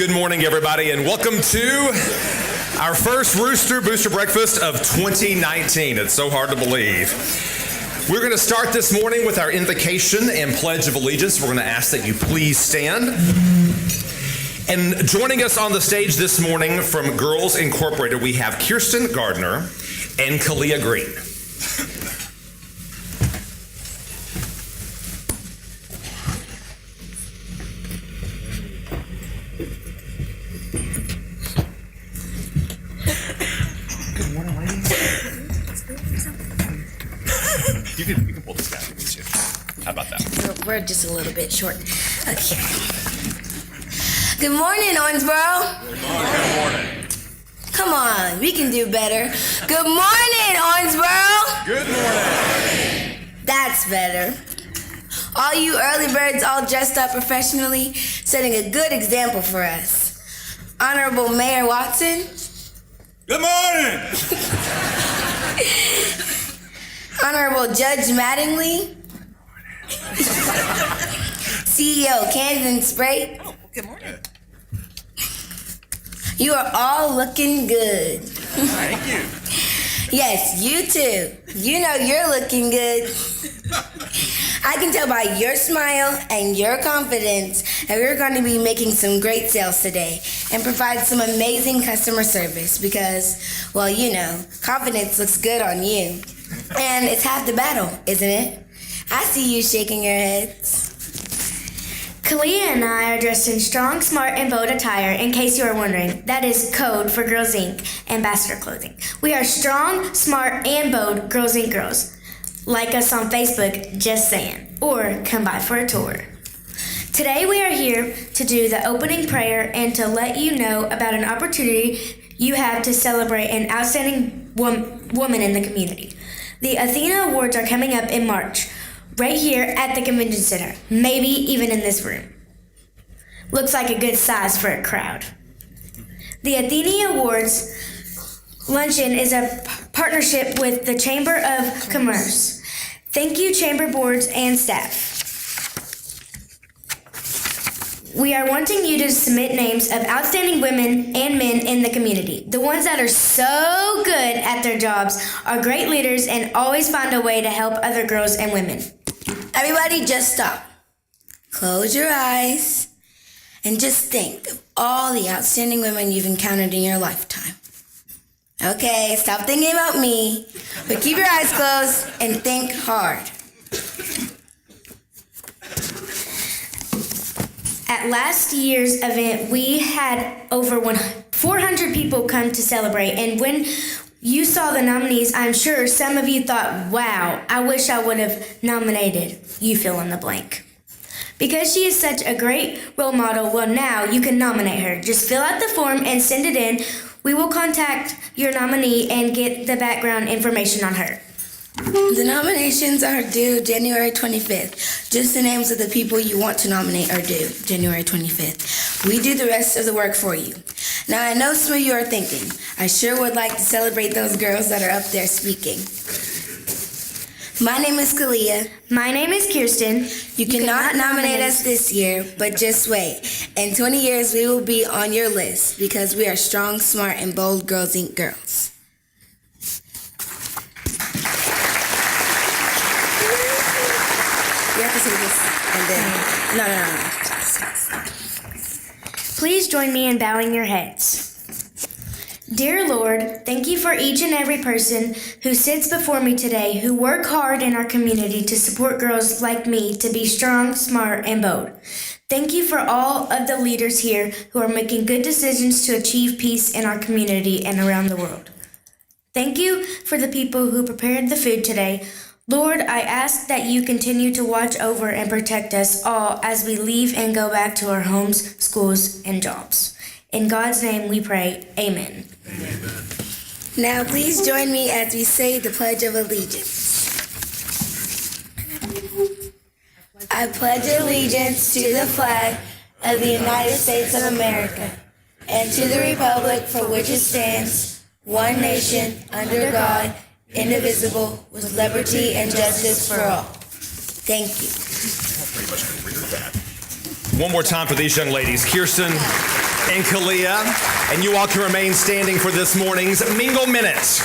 Good morning, everybody, and welcome to our first Rooster Booster Breakfast of 2019. It's so hard to believe. We're going to start this morning with our invocation and Pledge of Allegiance. We're going to ask that you please stand. And joining us on the stage this morning from Girls Incorporated, we have Kirsten Gardner and Kalia Green. You can pull this guy if you need to. How about that? We're just a little bit short. Okay. Good morning, Owensboro. Good morning. Come on, we can do better. Good morning, Owensboro. Good morning. That's better. All you early birds all dressed up professionally, setting a good example for us. Honorable Mayor Watson. Good morning. Honorable Judge Mattingly. CEO Camden Spray. Oh, good morning. You are all looking good. Thank you. Yes, you too. You know you're looking good. I can tell by your smile and your confidence that we're going to be making some great sales today and provide some amazing customer service because, well, you know, confidence looks good on you. And it's half the battle, isn't it? I see you shaking your heads. Kalia and I are dressed in strong, smart, and bold attire, in case you are wondering. That is code for Girls Inc. Ambassador Clothing. We are strong, smart, and bold Girls Inc. girls. Like us on Facebook, just saying. Or come by for a tour. Today we are here to do the opening prayer and to let you know about an opportunity you have to celebrate an outstanding woman in the community. The Athena Awards are coming up in March, right here at the Convention Center, maybe even in this room. Looks like a good size for a crowd. The Athena Awards luncheon is a partnership with the Chamber of Commerce. Thank you, Chamber boards and staff. We are wanting you to submit names of outstanding women and men in the community. The ones that are so good at their jobs, are great leaders, and always find a way to help other girls and women. Everybody just stop. Close your eyes and just think of all the outstanding women you've encountered in your lifetime. Okay, stop thinking about me, but keep your eyes closed and think hard. At last year's event, we had over 400 people come to celebrate, and when you saw the nominees, I'm sure some of you thought, wow, I wish I would have nominated you fill in the blank. Because she is such a great role model, well, now you can nominate her. Just fill out the form and send it in. We will contact your nominee and get the background information on her. The nominations are due January 25th. Just the names of the people you want to nominate are due January 25th. We do the rest of the work for you. Now, I know some of you are thinking, I sure would like to celebrate those girls that are up there speaking. My name is Kalia. My name is Kirsten. You cannot nominate us this year, but just wait. In 20 years, we will be on your list because we are strong, smart, and bold Girls Inc. girls. You have to say this and then. No. Please join me in bowing your heads. Dear Lord, thank you for each and every person who sits before me today who work hard in our community to support girls like me to be strong, smart, and bold. Thank you for all of the leaders here who are making good decisions to achieve peace in our community and around the world. Thank you for the people who prepared the food today. Lord, I ask that you continue to watch over and protect us all as we leave and go back to our homes, schools, and jobs. In God's name we pray, amen. Amen. Now please join me as we say the Pledge of Allegiance. I pledge allegiance to the flag of the United States of America and to the republic for which it stands, one nation, under God, indivisible, with liberty and justice for all. Thank you. Pretty much agree with that. One more time for these young ladies, Kirsten and Kalia. And you all can remain standing for this morning's Mingle Minute.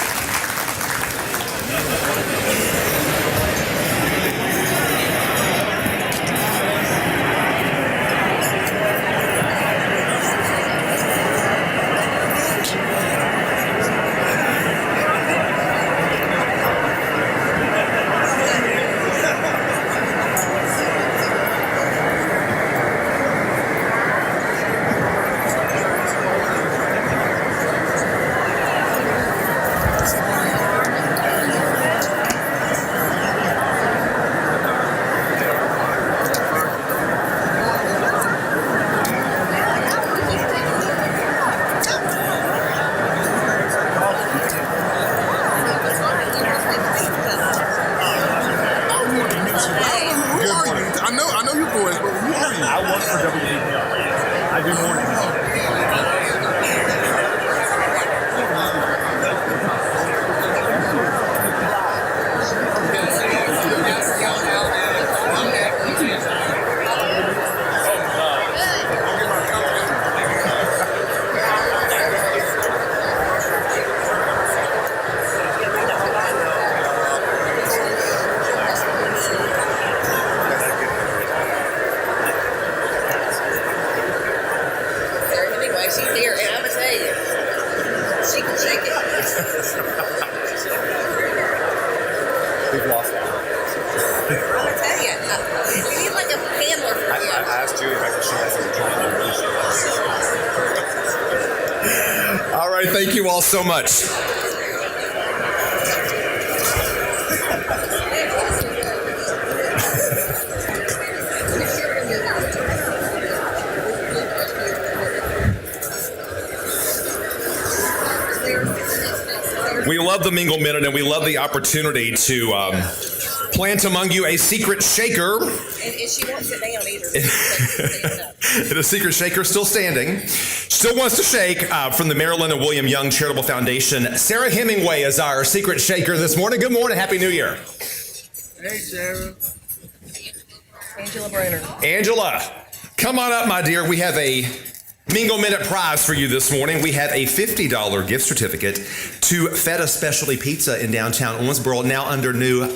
I know you boys, but who are you? I work for WBKR. I do morning. She's here, and I'm gonna tell you, she can shake it. We've lost that. I'm gonna tell you, we need like a handler for you. I asked Julie if I could show her. All right, thank you all so much. We love the Mingle Minute, and we love the opportunity to plant among you a secret shaker. And she won't sit down either. And a secret shaker still standing. Still wants to shake from the Marilyn and William Young Charitable Foundation. Sarah Hemingway is our secret shaker this morning. Good morning. Happy New Year. Hey, Sarah. Angela Bruner. Angela, come on up, my dear. We have a Mingle Minute prize for you this morning. We have a $50 gift certificate to Feta Specialty Pizza in downtown Owensboro, now under new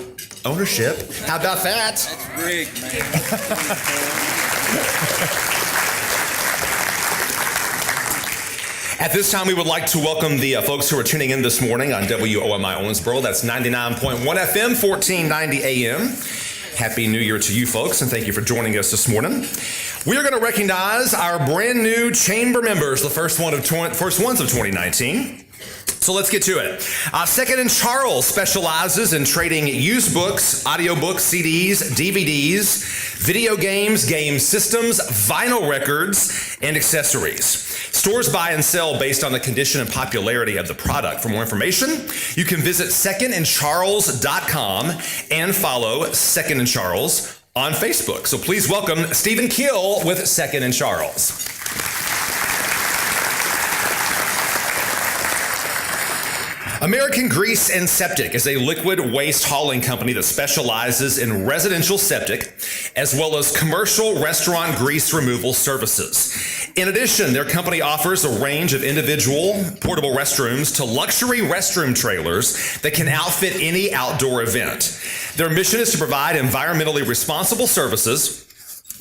ownership. How about that? That's big, man. At this time, we would like to welcome the folks who are tuning in this morning on WOMI Owensboro. That's 99.1 FM, 1490 AM. Happy New Year to you folks, and thank you for joining us this morning. We are going to recognize our brand new chamber members, the first ones of 2019. So let's get to it. Second and Charles specializes in trading used books, audiobooks, CDs, DVDs, video games, game systems, vinyl records, and accessories. Stores buy and sell based on the condition and popularity of the product. For more information, you can visit secondandcharles.com and follow Second and Charles on Facebook. So please welcome Stephen Keel with Second and Charles. American Grease and Septic is a liquid waste hauling company that specializes in residential septic as well as commercial restaurant grease removal services. In addition, their company offers a range of individual portable restrooms to luxury restroom trailers that can outfit any outdoor event. Their mission is to provide environmentally responsible services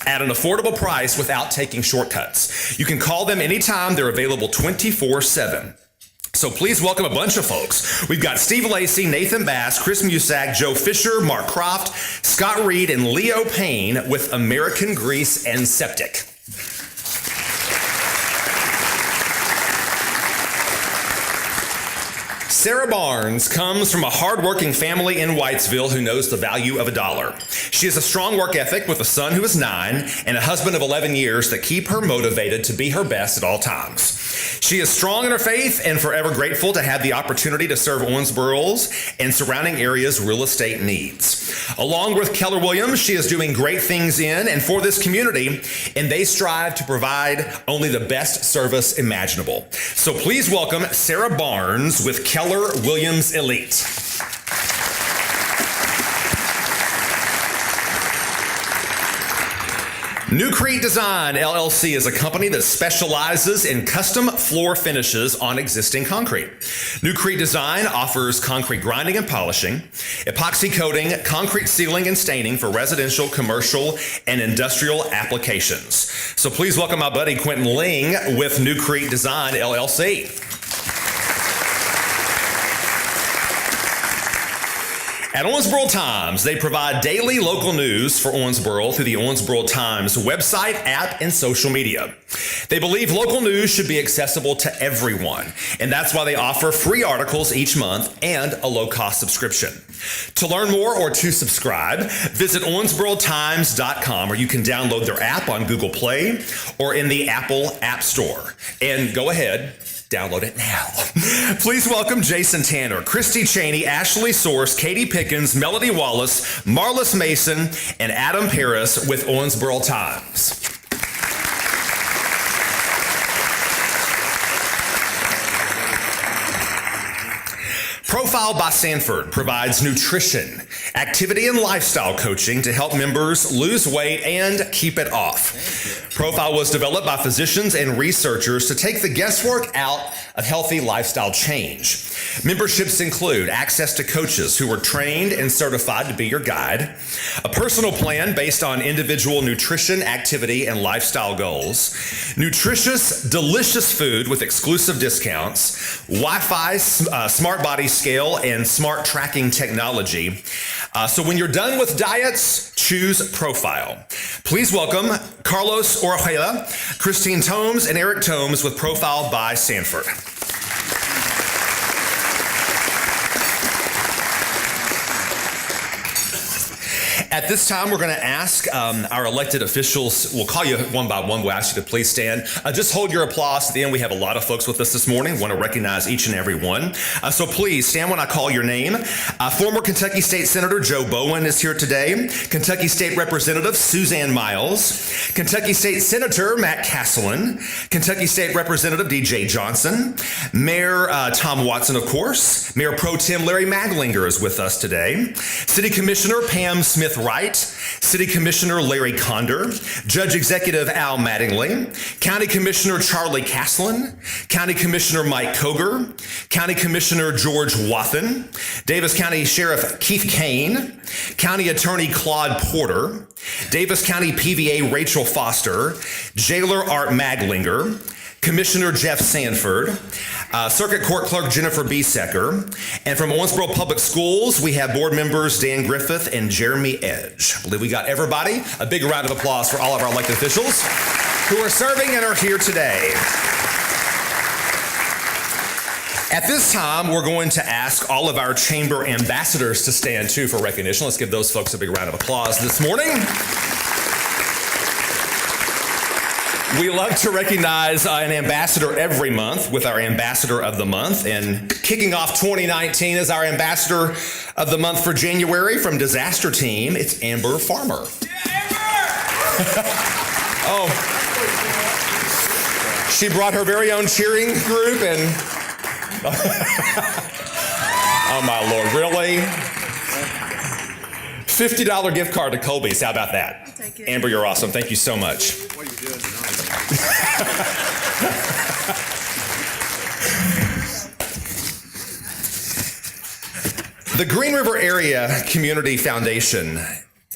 at an affordable price without taking shortcuts. You can call them anytime. They're available 24/7. So please welcome a bunch of folks. We've got Steve Lacey, Nathan Bass, Chris Musak, Joe Fisher, Mark Croft, Scott Reed, and Leo Payne with American Grease and Septic. Sarah Barnes comes from a hardworking family in Whitesville who knows the value of a dollar. She has a strong work ethic with a son who is 9 and a husband of 11 years that keep her motivated to be her best at all times. She is strong in her faith and forever grateful to have the opportunity to serve Owensboro's and surrounding areas' real estate needs. Along with Keller Williams, she is doing great things in and for this community, and they strive to provide only the best service imaginable. So please welcome Sarah Barnes with Keller Williams Elite. New Creek Design LLC is a company that specializes in custom floor finishes on existing concrete. New Creek Design offers concrete grinding and polishing, epoxy coating, concrete sealing and staining for residential, commercial, and industrial applications. So please welcome my buddy Quentin Ling with New Creek Design LLC. At Owensboro Times, they provide daily local news for Owensboro through the Owensboro Times website, app, and social media. They believe local news should be accessible to everyone, and that's why they offer free articles each month and a low-cost subscription. To learn more or to subscribe, visit owensborotimes.com, or you can download their app on Google Play or in the Apple App Store. And go ahead, download it now. Please welcome Jason Tanner, Christy Cheney, Ashley Source, Katie Pickens, Melody Wallace, Marlis Mason, and Adam Paris with Owensboro Times. Profile by Sanford provides nutrition, activity, and lifestyle coaching to help members lose weight and keep it off. Profile was developed by physicians and researchers to take the guesswork out of healthy lifestyle change. Memberships include access to coaches who are trained and certified to be your guide, a personal plan based on individual nutrition, activity, and lifestyle goals, nutritious, delicious food with exclusive discounts, Wi-Fi, smart body scale, and smart tracking technology. So when you're done with diets, choose Profile. Please welcome Carlos Orjuela, Christine Tomes, and Eric Tomes with Profile by Sanford. At this time, we're going to ask our elected officials, we'll call you one by one, we'll ask you to please stand. Just hold your applause to the end. We have a lot of folks with us this morning. Want to recognize each and every one. So please stand when I call your name. Former Kentucky State Senator Joe Bowen is here today. Kentucky State Representative Suzanne Miles. Kentucky State Senator Matt Castellan. Kentucky State Representative DJ Johnson. Mayor Tom Watson, of course. Mayor Pro Tem Larry Maglinger is with us today. City Commissioner Pam Smith Wright, City Commissioner Larry Condor, Judge Executive Al Mattingly, County Commissioner Charlie Castellan, County Commissioner Mike Koger, County Commissioner George Wathen, Davis County Sheriff Keith Kane, County Attorney Claude Porter, Davis County PVA Rachel Foster, Jailer Art Maglinger, Commissioner Jeff Sanford, Circuit Court Clerk Jennifer Biesecker, and from Owensboro Public Schools, we have board members Dan Griffith and Jeremy Edge. I believe we got everybody. A big round of applause for all of our elected officials who are serving and are here today. At this time, we're going to ask all of our chamber ambassadors to stand too for recognition. Let's give those folks a big round of applause this morning. We love to recognize an ambassador every month with our Ambassador of the Month. And kicking off 2019 as our Ambassador of the Month for January from Disaster Team, it's Amber Farmer. Yeah, Amber! Oh, she brought her very own cheering group and... Oh my Lord, really? $50 gift card to Colby's, how about that? Amber, you're awesome. Thank you so much. What are you doing? The Green River Area Community Foundation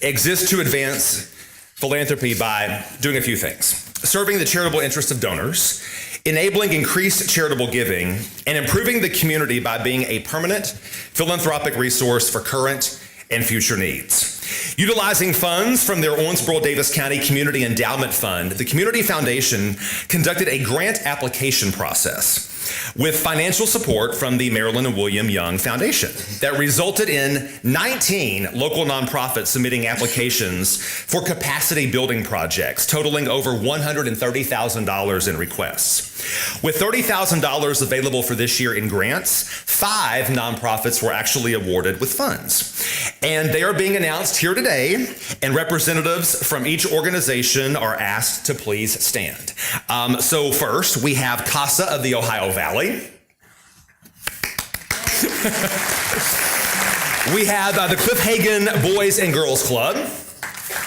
exists to advance philanthropy by doing a few things: serving the charitable interests of donors, enabling increased charitable giving, and improving the community by being a permanent philanthropic resource for current and future needs. Utilizing funds from their Owensboro-Davis County Community Endowment Fund, the Community Foundation conducted a grant application process with financial support from the Marilyn and William Young Foundation that resulted in 19 local nonprofits submitting applications for capacity building projects totaling over $130,000 in requests. With $30,000 available for this year in grants, 5 nonprofits were actually awarded with funds. And they are being announced here today, and representatives from each organization are asked to please stand. So first, we have CASA of the Ohio Valley. We have the Cliff Hagen Boys and Girls Club.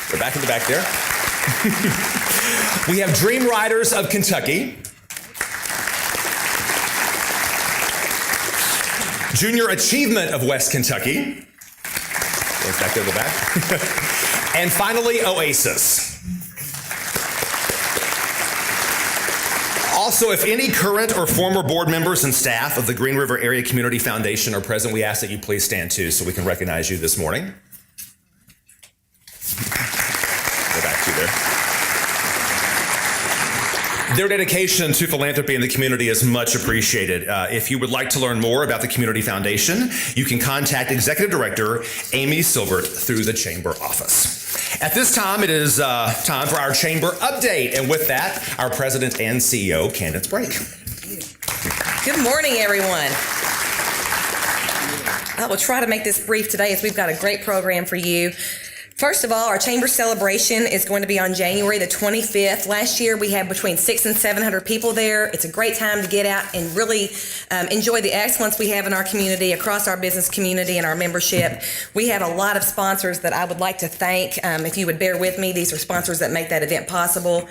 They're back in the back there. We have Dream Riders of Kentucky. Junior Achievement of West Kentucky. Goes back to the back. And finally, Oasis. Also, if any current or former board members and staff of the Green River Area Community Foundation are present, we ask that you please stand too so we can recognize you this morning. Go back to there. Their dedication to philanthropy in the community is much appreciated. If you would like to learn more about the Community Foundation, you can contact Executive Director Emcee Silbert through the Chamber office. At this time, it is time for our Chamber update. And with that, our President and CEO, Candace Brake. Good morning, everyone. I will try to make this brief today as we've got a great program for you. First of all, our Chamber celebration is going to be on January the 25th. Last year, we had between 600 and 700 people there. It's a great time to get out and really enjoy the excellence we have in our community, across our business community and our membership. We have a lot of sponsors that I would like to thank. If you would bear with me, these are sponsors that make that event possible.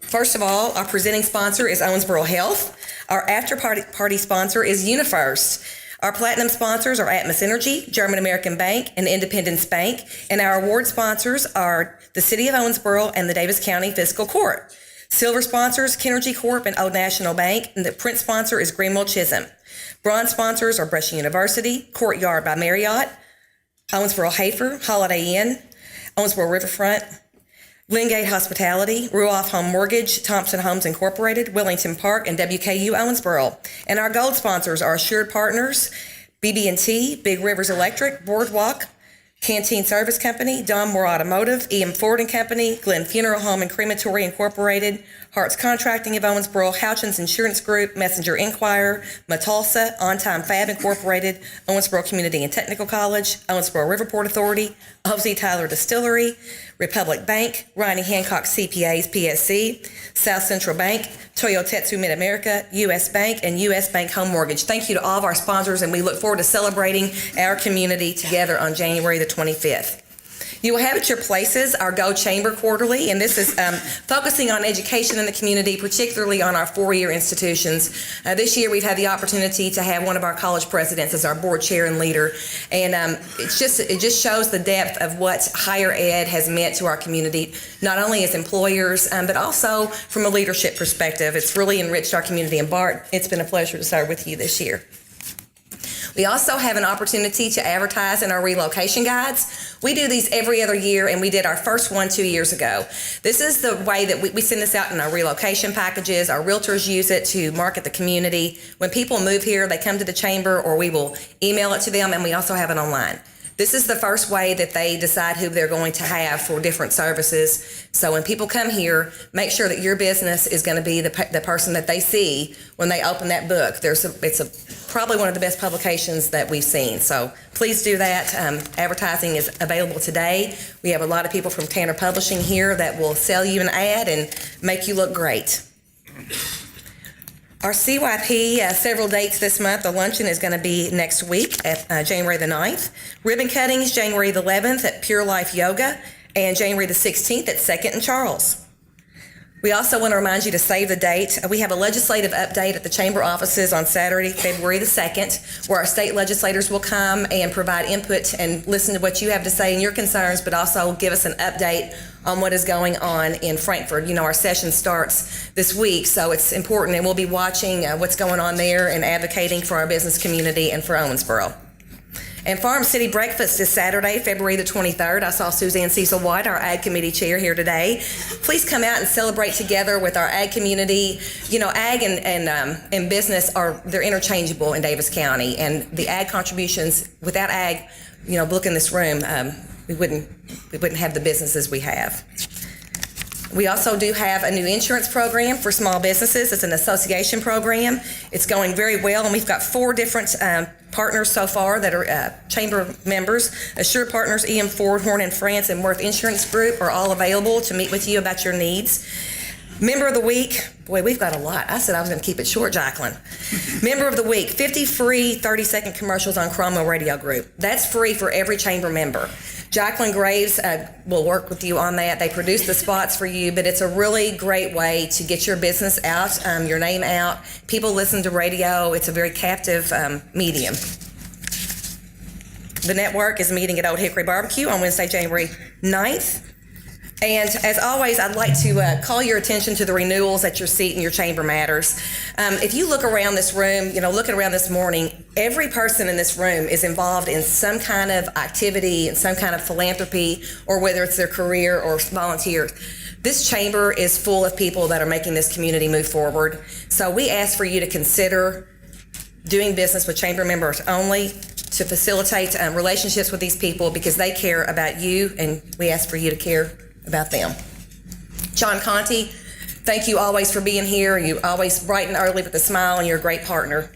First of all, our presenting sponsor is Owensboro Health. Our after-party sponsor is UniFirst. Our platinum sponsors are Atmos Energy, German American Bank, and Independence Bank. And our award sponsors are the City of Owensboro and the Davis County Fiscal Court. Silver sponsors, Kenergy Corp. And Old National Bank. And the print sponsor is Greenwell Chisholm. Bronze sponsors are Brush University, Courtyard by Marriott, Owensboro Hafer, Holiday Inn, Owensboro Riverfront, Glengate Hospitality, Ruoff Home Mortgage, Thompson Homes Incorporated, Wellington Park, and WKU Owensboro. And our gold sponsors are Assured Partners, BB&T, Big Rivers Electric, Boardwalk, Canteen Service Company, Don Moore Automotive, EM Ford and Company, Glenn Funeral Home and Crematory Incorporated, Hart's Contracting of Owensboro, Houchins Insurance Group, Messenger Inquirer, Matulsa, On Time Fab Incorporated, Owensboro Community and Technical College, Owensboro Riverport Authority, O.Z. Tyler Distillery, Republic Bank, Riney Hancock CPAs PSC, South Central Bank, Toyotetsu Mid-America, U.S. Bank, and U.S. Bank Home Mortgage. Thank you to all of our sponsors, and we look forward to celebrating our community together on January the 25th. You will have at your places our Go Chamber Quarterly, and this is focusing on education in the community, particularly on our four-year institutions. This year we've had the opportunity to have one of our college presidents as our board chair and leader, and it just shows the depth of what higher ed has meant to our community, not only as employers, but also from a leadership perspective. It's really enriched our community, and Bart, it's been a pleasure to serve with you this year. We also have an opportunity to advertise in our relocation guides. We do these every other year, and we did our first one 2 years ago. This is the way that we send this out in our relocation packages. Our realtors use it to market the community. When people move here, they come to the chamber, or we will email it to them, and we also have it online. This is the first way that they decide who they're going to have for different services. So when people come here, make sure that your business is going to be the person that they see when they open that book. It's probably one of the best publications that we've seen. So please do that. Advertising is available today. We have a lot of people from Tanner Publishing here that will sell you an ad and make you look great. Our CYP, several dates this month. The luncheon is going to be next week at January the 9th. Ribbon cuttings, January the 11th at Pure Life Yoga, and January the 16th at 2nd and Charles. We also want to remind you to save the date. We have a legislative update at the chamber offices on Saturday, February the 2nd, where our state legislators will come and provide input and listen to what you have to say and your concerns, but also give us an update on what is going on in Frankfort. You know, our session starts this week, so it's important, and we'll be watching what's going on there and advocating for our business community and for Owensboro. And Farm City Breakfast is Saturday, February the 23rd. I saw Suzanne Cecil White, our Ag Committee Chair, here today. Please come out and celebrate together with our Ag community. You know, Ag and business they're interchangeable in Davis County, and the Ag contributions, without Ag, you know, look in this room, we wouldn't have the businesses we have. We also do have a new insurance program for small businesses. It's an association program. It's going very well, and we've got 4 different partners so far that are chamber members. Assured Partners, EM Ford, Horn & France, and Worth Insurance Group are all available to meet with you about your needs. Member of the Week, boy, we've got a lot. I said I was going to keep it short, Jacqueline. Member of the Week, 50 free 30-second commercials on Cromwell Radio Group. That's free for every chamber member. Jacqueline Graves will work with you on that. They produce the spots for you, but it's a really great way to get your business out, your name out. People listen to radio. It's a very captive medium. The network is meeting at Old Hickory Barbecue on Wednesday, January 9th. And as always, I'd like to call your attention to the renewals at your seat in your chamber matters. If you look around this room, looking around this morning, every person in this room is involved in some kind of activity and some kind of philanthropy, or whether it's their career or volunteer. This chamber is full of people that are making this community move forward. So we ask for you to consider doing business with chamber members only to facilitate relationships with these people, because they care about you, and we ask for you to care about them. John Conti, thank you always for being here. You always bright and early with a smile, and you're a great partner.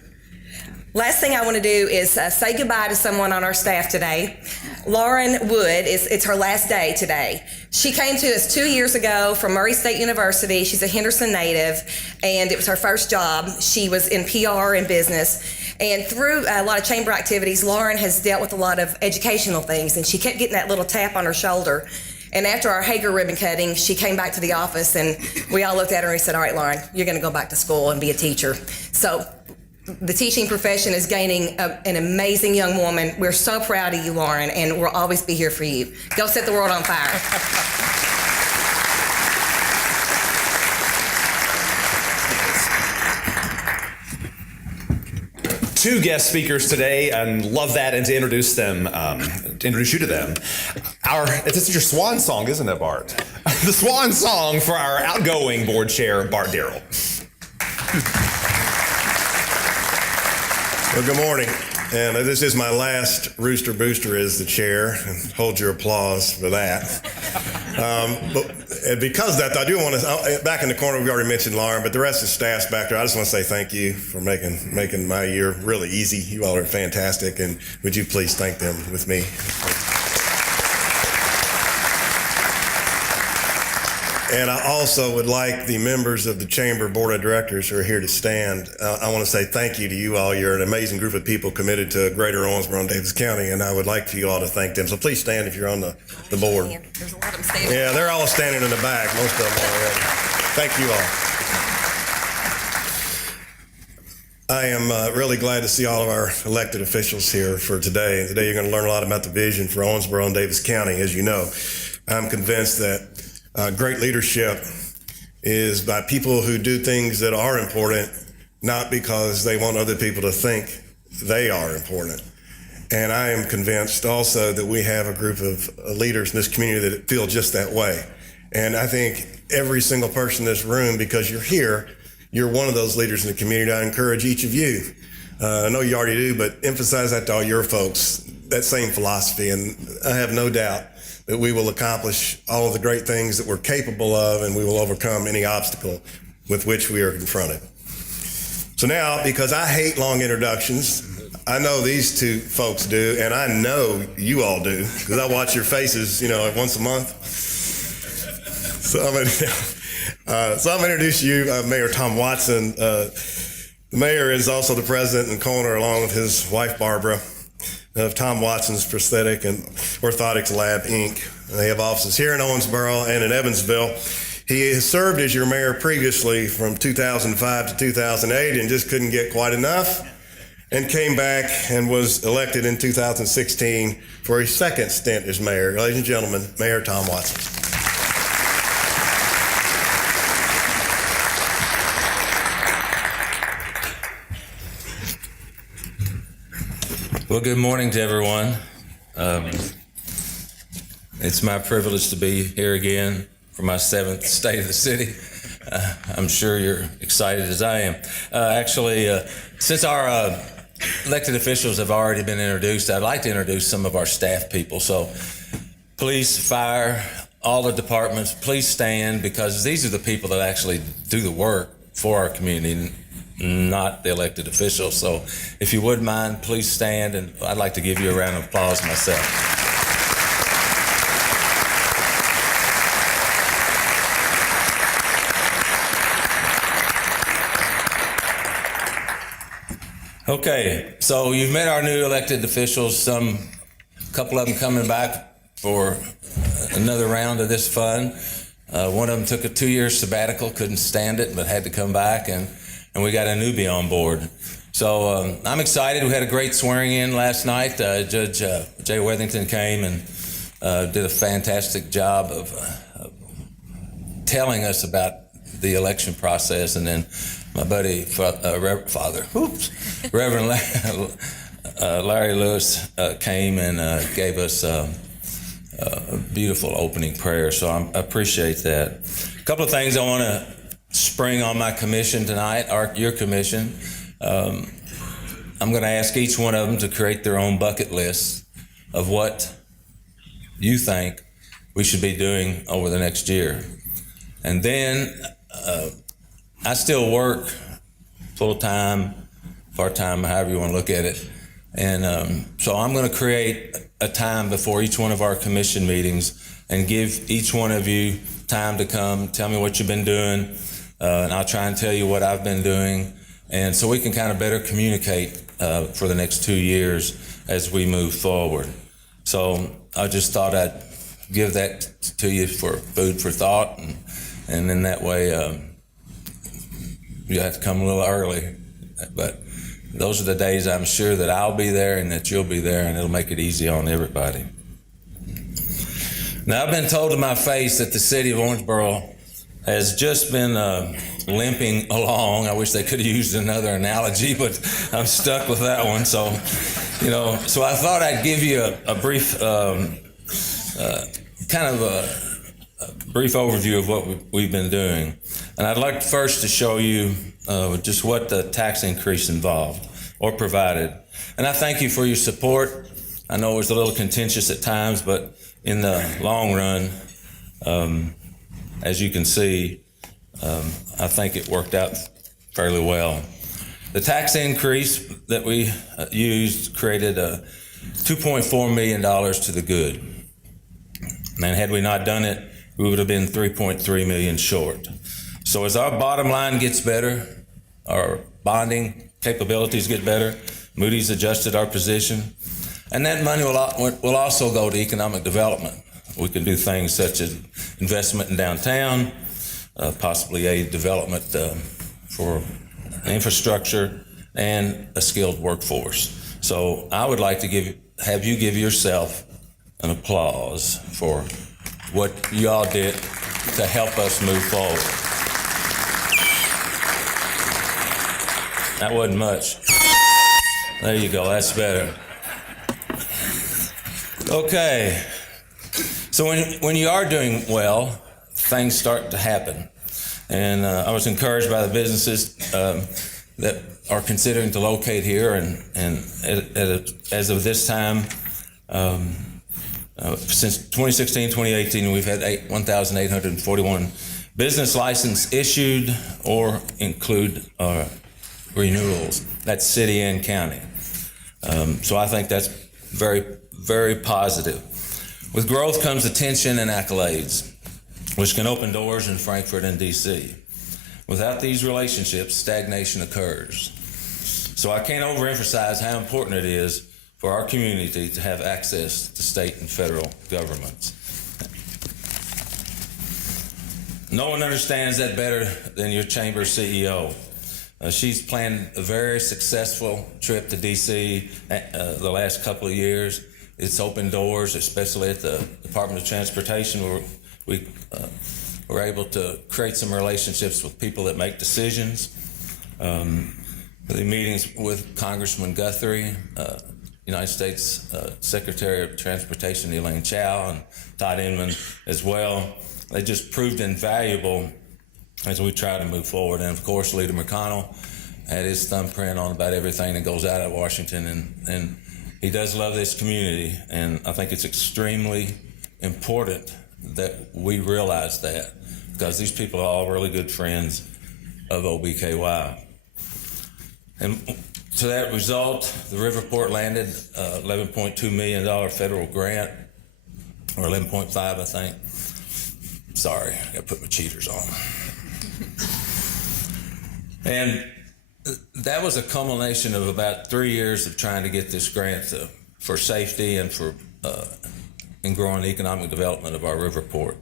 Last thing I want to do is say goodbye to someone on our staff today. Lauren Wood, it's her last day today. She came to us 2 years ago from Murray State University. She's a Henderson native, and it was her first job. She was in PR and business. And through a lot of chamber activities, Lauren has dealt with a lot of educational things, and she kept getting that little tap on her shoulder. And after our Hager ribbon cutting, she came back to the office, and we all looked at her and we said, all right, Lauren, you're going to go back to school and be a teacher. So the teaching profession is gaining an amazing young woman. We're so proud of you, Lauren, and we'll always be here for you. Go set the world on fire. Two guest speakers today, and love that, and to introduce them, to introduce you to them. This is your swan song, isn't it, Bart? The swan song for our outgoing board chair, Bart Darrell. Well, good morning. And this is my last Rooster Booster as the chair, and hold your applause for that. But because of that, I do want to, back in the corner, we already mentioned Lauren, but the rest of the staff's back there. I just want to say thank you for making my year really easy. You all are fantastic, and would you please thank them with me? And I also would like the members of the Chamber Board of Directors who are here to stand. I want to say thank you to you all. You're an amazing group of people committed to Greater Owensboro and Davis County, and I would like for you all to thank them. So please stand if you're on the board. There's a lot of them standing. Yeah, they're all standing in the back, most of them already. Thank you all. I am really glad to see all of our elected officials here for today. Today you're going to learn a lot about the vision for Owensboro and Davis County. As you know, I'm convinced that great leadership is by people who do things that are important, not because they want other people to think they are important. And I am convinced also that we have a group of leaders in this community that feel just that way. And I think every single person in this room, because you're here, you're one of those leaders in the community. I encourage each of you, I know you already do, but emphasize that to all your folks, that same philosophy. And I have no doubt that we will accomplish all of the great things that we're capable of, and we will overcome any obstacle with which we are confronted. So now, because I hate long introductions, I know these two folks do, and I know you all do, because I watch your faces, once a month. So I'm going to introduce you, Mayor Tom Watson. The mayor is also the president and co-owner, along with his wife, Barbara, of Tom Watson's Prosthetic and Orthotics Lab, Inc. They have offices here in Owensboro and in Evansville. He has served as your mayor previously from 2005 to 2008 and just couldn't get quite enough, and came back and was elected in 2016 for his second stint as mayor. Ladies and gentlemen, Mayor Tom Watson. Well, good morning to everyone. It's my privilege to be here again for my 7th State of the City. I'm sure you're excited as I am. Since our elected officials have already been introduced, I'd like to introduce some of our staff people. So police, fire, all the departments, please stand, because these are the people that actually do the work for our community, not the elected officials. So if you wouldn't mind, please stand, and I'd like to give you a round of applause myself. Okay, so you've met our new elected officials, a couple of them coming back for another round of this fun. One of them took a 2-year sabbatical, couldn't stand it, but had to come back, and we got a newbie on board. So I'm excited. We had a great swearing in last night. Judge Jay Wethington came and did a fantastic job of telling us about the election process, and then my buddy, Reverend Larry Lewis came and gave us a beautiful opening prayer, so I appreciate that. A couple of things I want to spring on my commission tonight, your commission. I'm going to ask each one of them to create their own bucket list of what you think we should be doing over the next year. And then I still work full-time, part-time, however you want to look at it. And so I'm going to create a time before each one of our commission meetings and give each one of you time to come, tell me what you've been doing, and I'll try and tell you what I've been doing. And so we can kind of better communicate for the next 2 years as we move forward. So I just thought I'd give that to you for food for thought, and in that way you have to come a little early. But those are the days I'm sure that I'll be there and that you'll be there, and it'll make it easy on everybody. Now, I've been told to my face that the city of Owensboro has just been limping along. I wish they could have used another analogy, but I'm stuck with that one. So, so I thought I'd give you a brief, brief overview of what we've been doing. And I'd like first to show you just what the tax increase involved or provided. And I thank you for your support. I know it was a little contentious at times, but in the long run, as you can see, I think it worked out fairly well. The tax increase that we used created $2.4 million to the good. And had we not done it, we would have been 3.3 million short. So as our bottom line gets better, our bonding capabilities get better, Moody's adjusted our position, and that money will also go to economic development. We can do things such as investment in downtown, possibly aid development for infrastructure and a skilled workforce. So I would like to have you give yourself an applause for what y'all did to help us move forward. That wasn't much. There you go, that's better. Okay, so when you are doing well, things start to happen. And I was encouraged by the businesses that are considering to locate here, and as of this time, since 2016, 2018, we've had 1,841 business license issued or include renewals. That's city and county. So I think that's very, very positive. With growth comes attention and accolades, which can open doors in Frankfurt and DC. Without these relationships, stagnation occurs. So I can't overemphasize how important it is for our community to have access to state and federal governments. No one understands that better than your chamber CEO. She's planned a very successful trip to DC the last couple of years. It's opened doors, especially at the Department of Transportation, where we were able to create some relationships with people that make decisions. The meetings with Congressman Guthrie, United States Secretary of Transportation Elaine Chao, and Todd Inman as well. They just proved invaluable as we try to move forward. And of course, Leader McConnell had his thumbprint on about everything that goes out of Washington, and he does love this community, and I think it's extremely important that we realize that, because these people are all really good friends of OBKY. And to that result, the Riverport landed $11.2 million federal grant, or 11.5, I think. Sorry, I gotta put my cheaters on. And that was a culmination of about 3 years of trying to get this grant for safety and for in growing the economic development of our river port.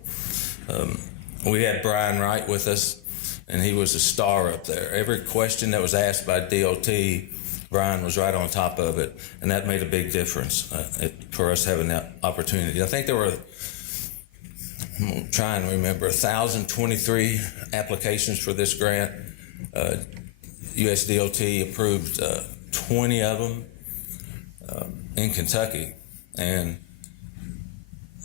We had Brian Wright with us, and he was a star up there. Every question that was asked by DOT, Brian was right on top of it, and that made a big difference for us having that opportunity. I think there were, I'm trying to remember, 1,023 applications for this grant. US DOT approved 20 of them in Kentucky, and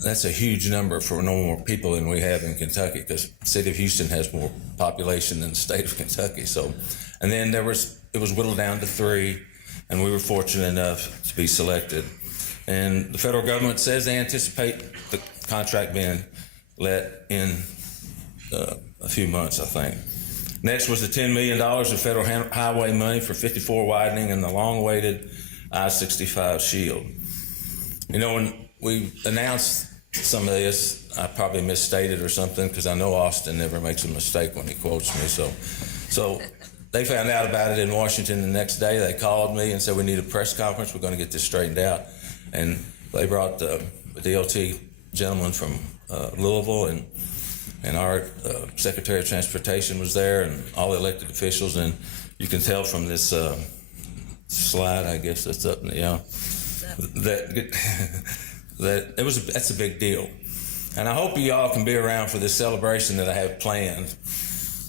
that's a huge number for no more people than we have in Kentucky, because the city of Houston has more population than the state of Kentucky. So, and then it was whittled down to 3, and we were fortunate enough to be selected. And the federal government says they anticipate the contract being let in a few months, I think. Next was the $10 million of federal highway money for 54 widening and the long-awaited I-65 shield. You know, when we announced some of this, I probably misstated or something, because I know Austin never makes a mistake when he quotes me. So they found out about it in Washington the next day. They called me and said, we need a press conference. We're going to get this straightened out. And they brought the DOT gentleman from Louisville, and our Secretary of Transportation was there, and all the elected officials. And you can tell from this slide, I guess that's up in the that's a big deal. And I hope you all can be around for this celebration that I have planned.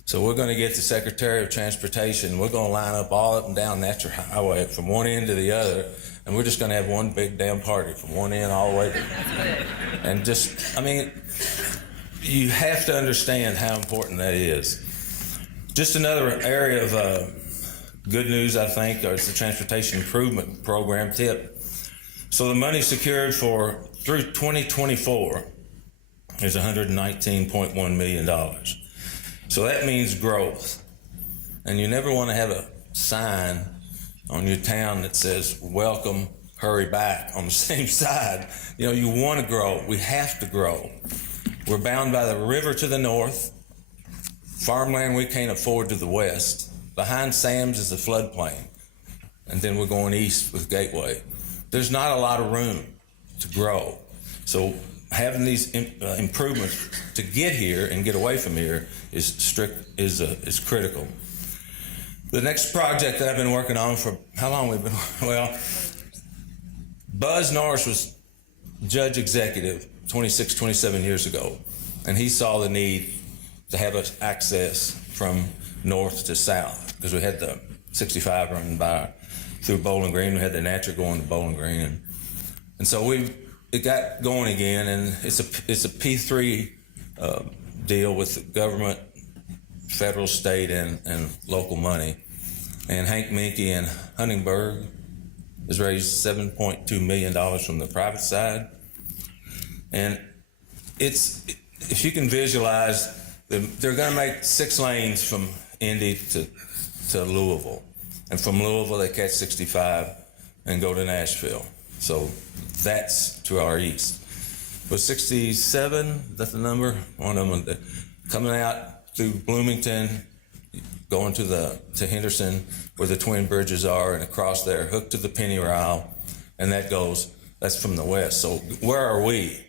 So we're going to get the Secretary of Transportation. We're going to line up all up and down Natural Highway from one end to the other, and we're just going to have one big damn party from one end all the way to. And just, I mean, you have to understand how important that is. Just another area of good news, I think, is the Transportation Improvement Program TIP. So the money secured through 2024 is $119.1 million. So that means growth. And you never want to have a sign on your town that says, welcome, hurry back, on the same side. You know, you want to grow. We have to grow. We're bound by the river to the north, farmland we can't afford to the west. Behind Sam's is the floodplain. And then we're going east with Gateway. There's not a lot of room to grow. So having these improvements to get here and get away from here is critical. The next project that I've been working on for how long we've been, well, Buzz Norris was judge executive 26, 27 years ago, and he saw the need to have us access from north to south, because we had the 65 running by through Bowling Green. We had the natural going to Bowling Green, and so it got going again, and it's a P3 deal with the government, federal, state, and local money. And Hank Minke in Huntingburg has raised $7.2 million from the private side. And if you can visualize, they're going to make 6 lanes from Indy to Louisville. And from Louisville, they catch 65 and go to Nashville. So that's to our east. But 67, that's the number? One of them coming out through Bloomington, going to Henderson, where the twin bridges are, and across there, hooked to the Pennyrile, and that's from the west. So where are we?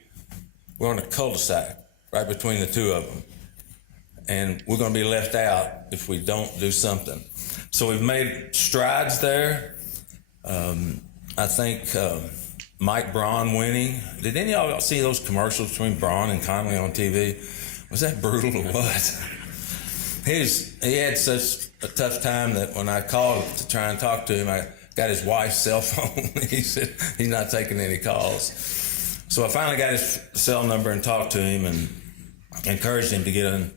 We're on a cul-de-sac right between the two of them. And we're going to be left out if we don't do something. So we've made strides there. I think Mike Braun winning. Did any of y'all see those commercials between Braun and Conley on TV? Was that brutal or what? He had such a tough time that when I called to try and talk to him, I got his wife's cell phone. He said he's not taking any calls. So I finally got his cell number and talked to him and encouraged him to get in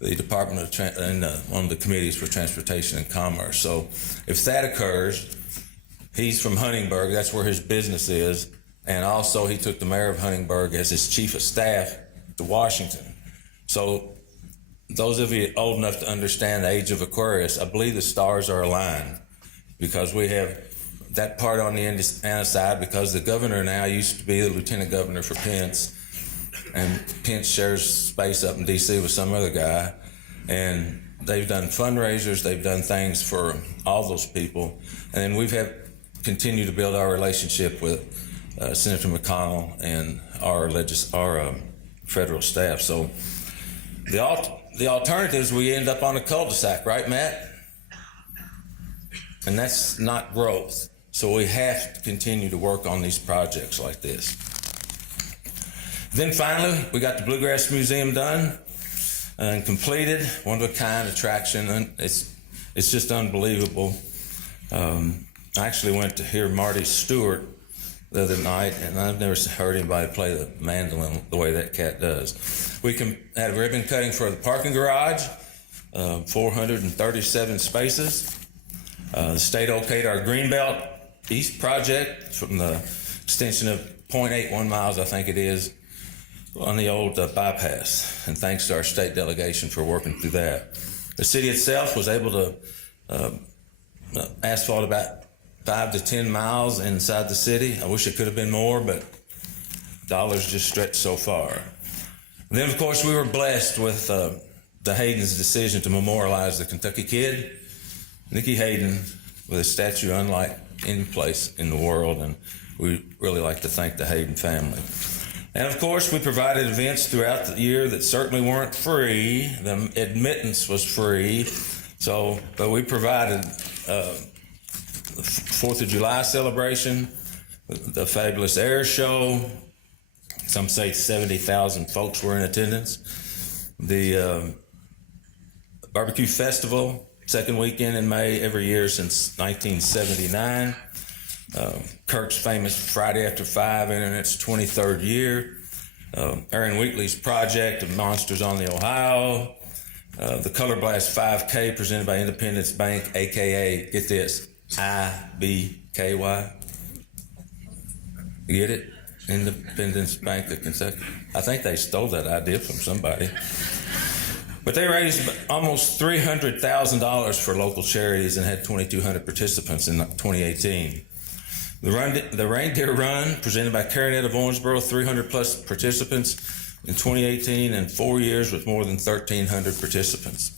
the Department of one of the committees for Transportation and Commerce. So if that occurs, he's from Huntingburg. That's where his business is. And also he took the mayor of Huntingburg as his chief of staff to Washington. So those of you old enough to understand the age of Aquarius, I believe the stars are aligned, because we have that part on the Indiana side, because the governor now used to be the lieutenant governor for Pence, and Pence shares space up in D.C. with some other guy, and they've done fundraisers, they've done things for all those people, and then we've continued to build our relationship with Senator McConnell and our federal staff. So the alternatives, we end up on a cul-de-sac, right, Matt? And that's not growth. So we have to continue to work on these projects like this. Then finally, we got the Bluegrass Museum done and completed. One-of-a-kind attraction, and it's just unbelievable. I actually went to hear Marty Stewart the other night, and I've never heard anybody play the mandolin the way that cat does. We had a ribbon cutting for the parking garage, 437 spaces. The state okayed our Greenbelt East project from the extension of 0.81 miles, I think it is, on the old bypass. And thanks to our state delegation for working through that. The city itself was able to asphalt about 5 to 10 miles inside the city. I wish it could have been more, but dollars just stretched so far. And then, of course, we were blessed with the Hayden's decision to memorialize the Kentucky Kid, Nikki Hayden, with a statue unlike any place in the world, and we really like to thank the Hayden family. And of course, we provided events throughout the year that certainly weren't free. The admittance was free, but we provided the 4th of July celebration, the fabulous air show. Some say 70,000 folks were in attendance. The barbecue festival, second weekend in May every year since 1979. Kirk's famous Friday After 5 entering its 23rd year. Aaron Wheatley's project of Monsters on the Ohio. The Color Blast 5K presented by Independence Bank, a.k.a., get this, IBKY. You get it? Independence Bank of Kentucky. I think they stole that idea from somebody. But they raised almost $300,000 for local charities and had 2,200 participants in 2018. The Reindeer Run, presented by CareNet of Owensboro, 300 plus participants in 2018 and 4 years with more than 1,300 participants.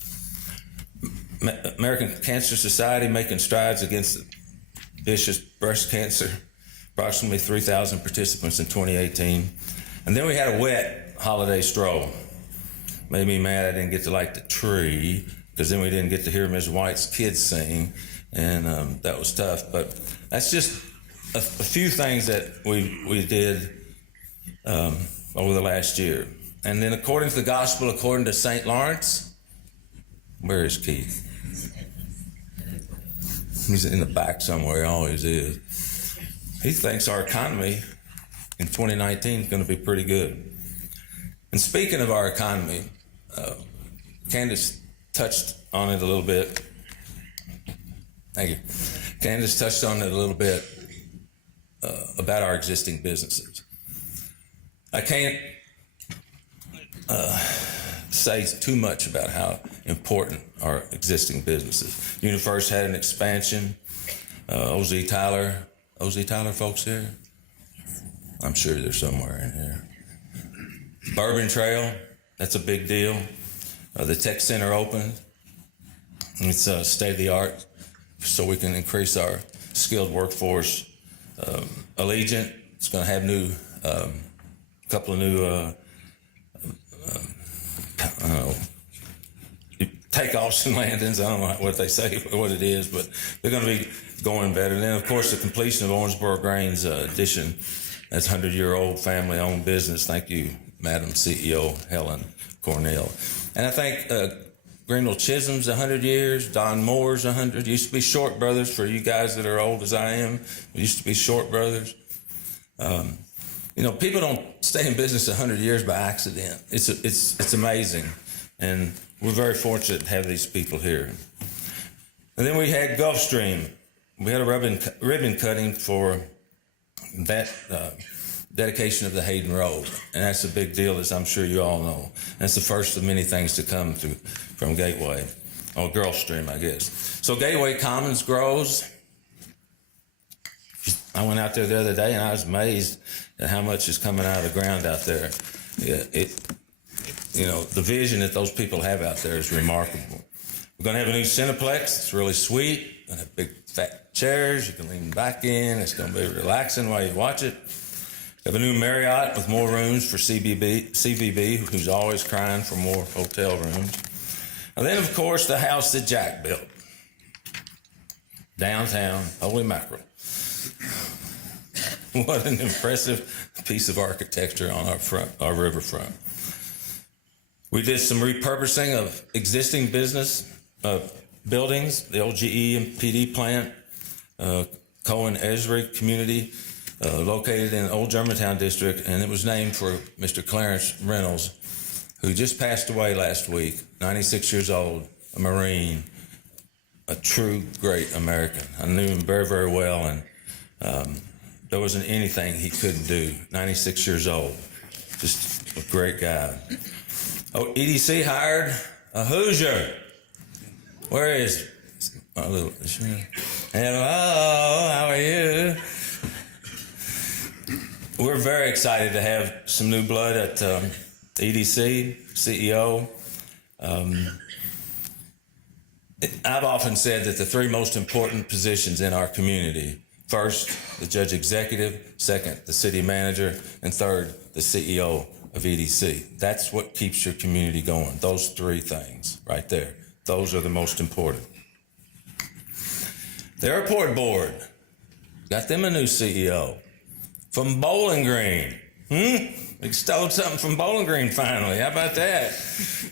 American Cancer Society making strides against vicious breast cancer, approximately 3,000 participants in 2018. And then we had a wet holiday stroll. Made me mad I didn't get to light the tree, because then we didn't get to hear Ms. White's kids sing, and that was tough. But that's just a few things that we did over the last year. And then according to the gospel, according to St. Lawrence, where is Keith? He's in the back somewhere, he always is. He thinks our economy in 2019 is going to be pretty good. And speaking of our economy, Candace touched on it a little bit. Thank you. Candace touched on it a little bit about our existing businesses. I can't say too much about how important our existing businesses. UniFirst had an expansion. OZ Tyler folks here? I'm sure they're somewhere in here. Bourbon Trail, that's a big deal. The tech center opened. It's state of the art, so we can increase our skilled workforce. Allegiant, it's going to have couple of new takeoffs and landings. I don't know what they say, what it is, but they're going to be going better. And then, of course, the completion of Owensboro Grain's addition. That's a 100-year-old family-owned business. Thank you, Madam CEO Helen Cornell. And I think Greenville Chisholm's 100 years, Don Moore's 100. Used to be Short Brothers for you guys that are old as I am. It used to be Short Brothers. People don't stay in business 100 years by accident. It's amazing. And we're very fortunate to have these people here. And then we had Gulfstream. We had a ribbon cutting for that dedication of the Hayden Road. And that's a big deal, as I'm sure you all know. That's the first of many things to come from Gateway, or Gulfstream, I guess. So Gateway Commons grows. I went out there the other day and I was amazed at how much is coming out of the ground out there. The vision that those people have out there is remarkable. We're going to have a new Cineplex. It's really sweet. Going to have big fat chairs. You can lean back in. It's going to be relaxing while you watch it. We have a new Marriott with more rooms for CVB, who's always crying for more hotel rooms. And then, of course, the house that Jack built. Downtown, holy mackerel. What an impressive piece of architecture on our riverfront. We did some repurposing of existing business buildings, the old GE and PD plant, Cohen Esri community, located in Old Germantown District, and it was named for Mr. Clarence Reynolds, who just passed away last week, 96 years old, a Marine, a true great American. I knew him very, very well, and there wasn't anything he couldn't do. 96 years old, just a great guy. Oh, EDC hired a Hoosier. Where is my little? Hello, how are you? We're very excited to have some new blood at EDC, CEO. I've often said that the three most important positions in our community: first, the judge executive; second, the city manager; and third, the CEO of EDC. That's what keeps your community going. Those three things right there. Those are the most important. The airport board got them a new CEO from Bowling Green. We stole something from Bowling Green finally. How about that?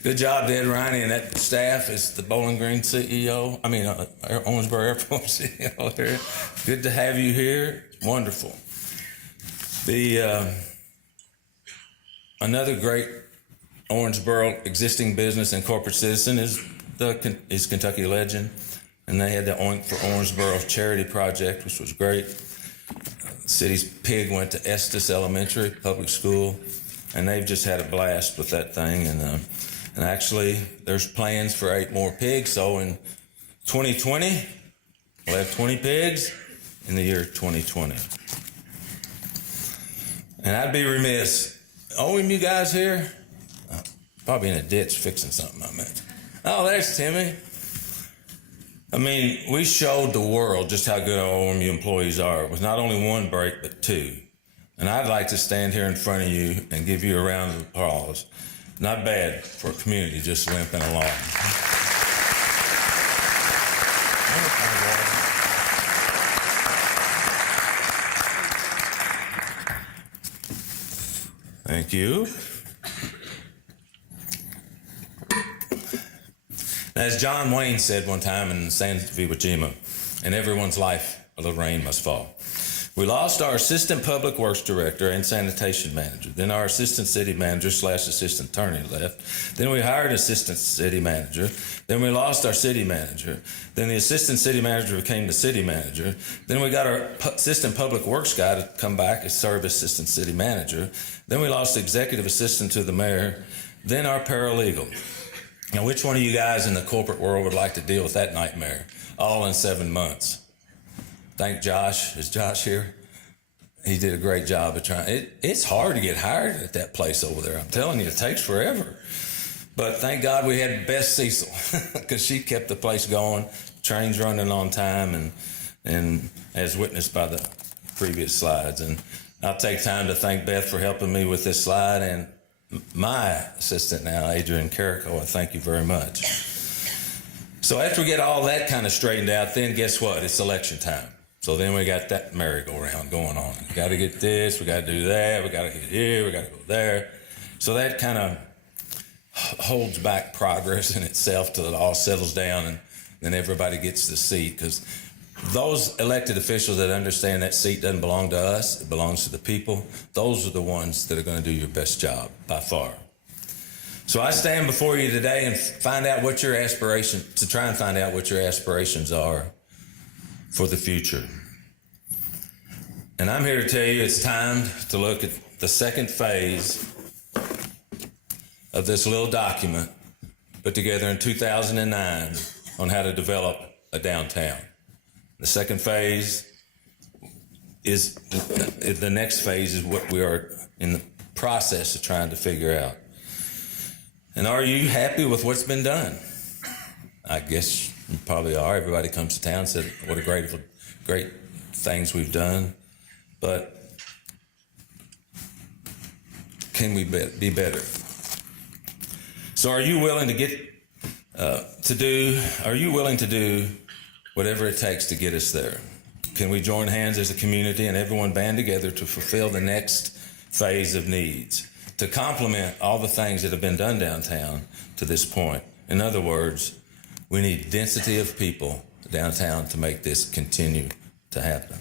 Good job, Ed Riney and that staff as the Bowling Green CEO. Owensboro Airport CEO here. Good to have you here. Wonderful. Another great Owensboro existing business and corporate citizen is Kentucky Legend, and they had the Oink for Owensboro charity project, which was great. The city's pig went to Estes Elementary Public School, and they've just had a blast with that thing. And actually, there's plans for 8 more pigs. So in 2020, we'll have 20 pigs in the year 2020. And I'd be remiss. You guys here? Probably in a ditch fixing something, I meant. Oh, there's Timmy. We showed the world just how good our OMU employees are with not only 1 break, but 2. And I'd like to stand here in front of you and give you a round of applause. Not bad for a community just limping along. Thank you. As John Wayne said one time in San Iwo Jima, in everyone's life, a little rain must fall. We lost our assistant public works director and sanitation manager. Then our assistant city manager / assistant attorney left. Then we hired assistant city manager. Then we lost our city manager. Then the assistant city manager became the city manager. Then we got our assistant public works guy to come back as serve assistant city manager. Then we lost the executive assistant to the mayor. Then our paralegal. Now, which one of you guys in the corporate world would like to deal with that nightmare? All in 7 months. Thank Josh. Is Josh here? He did a great job of trying. It's hard to get hired at that place over there. I'm telling you, it takes forever. But thank God we had Beth Cecil, because she kept the place going, trains running on time, and as witnessed by the previous slides. And I'll take time to thank Beth for helping me with this slide, and my assistant now, Adrian Carrico. I thank you very much. So after we get all that kind of straightened out, then guess what? It's election time. So then we got that merry-go-round going on. We got to get this, we got to do that, we got to get here, we got to go there. So that kind of holds back progress in itself till it all settles down and then everybody gets the seat. Because those elected officials that understand that seat doesn't belong to us, it belongs to the people, those are the ones that are going to do your best job by far. So I stand before you today and try and find out what your aspirations are for the future. And I'm here to tell you it's time to look at the second phase of this little document put together in 2009 on how to develop a downtown. The second phase is, the next phase is what we are in the process of trying to figure out. And are you happy with what's been done? I guess you probably are. Everybody comes to town and said what a great things we've done. But can we be better? So are you willing to do whatever it takes to get us there? Can we join hands as a community and everyone band together to fulfill the next phase of needs, to complement all the things that have been done downtown to this point? In other words, we need density of people downtown to make this continue to happen.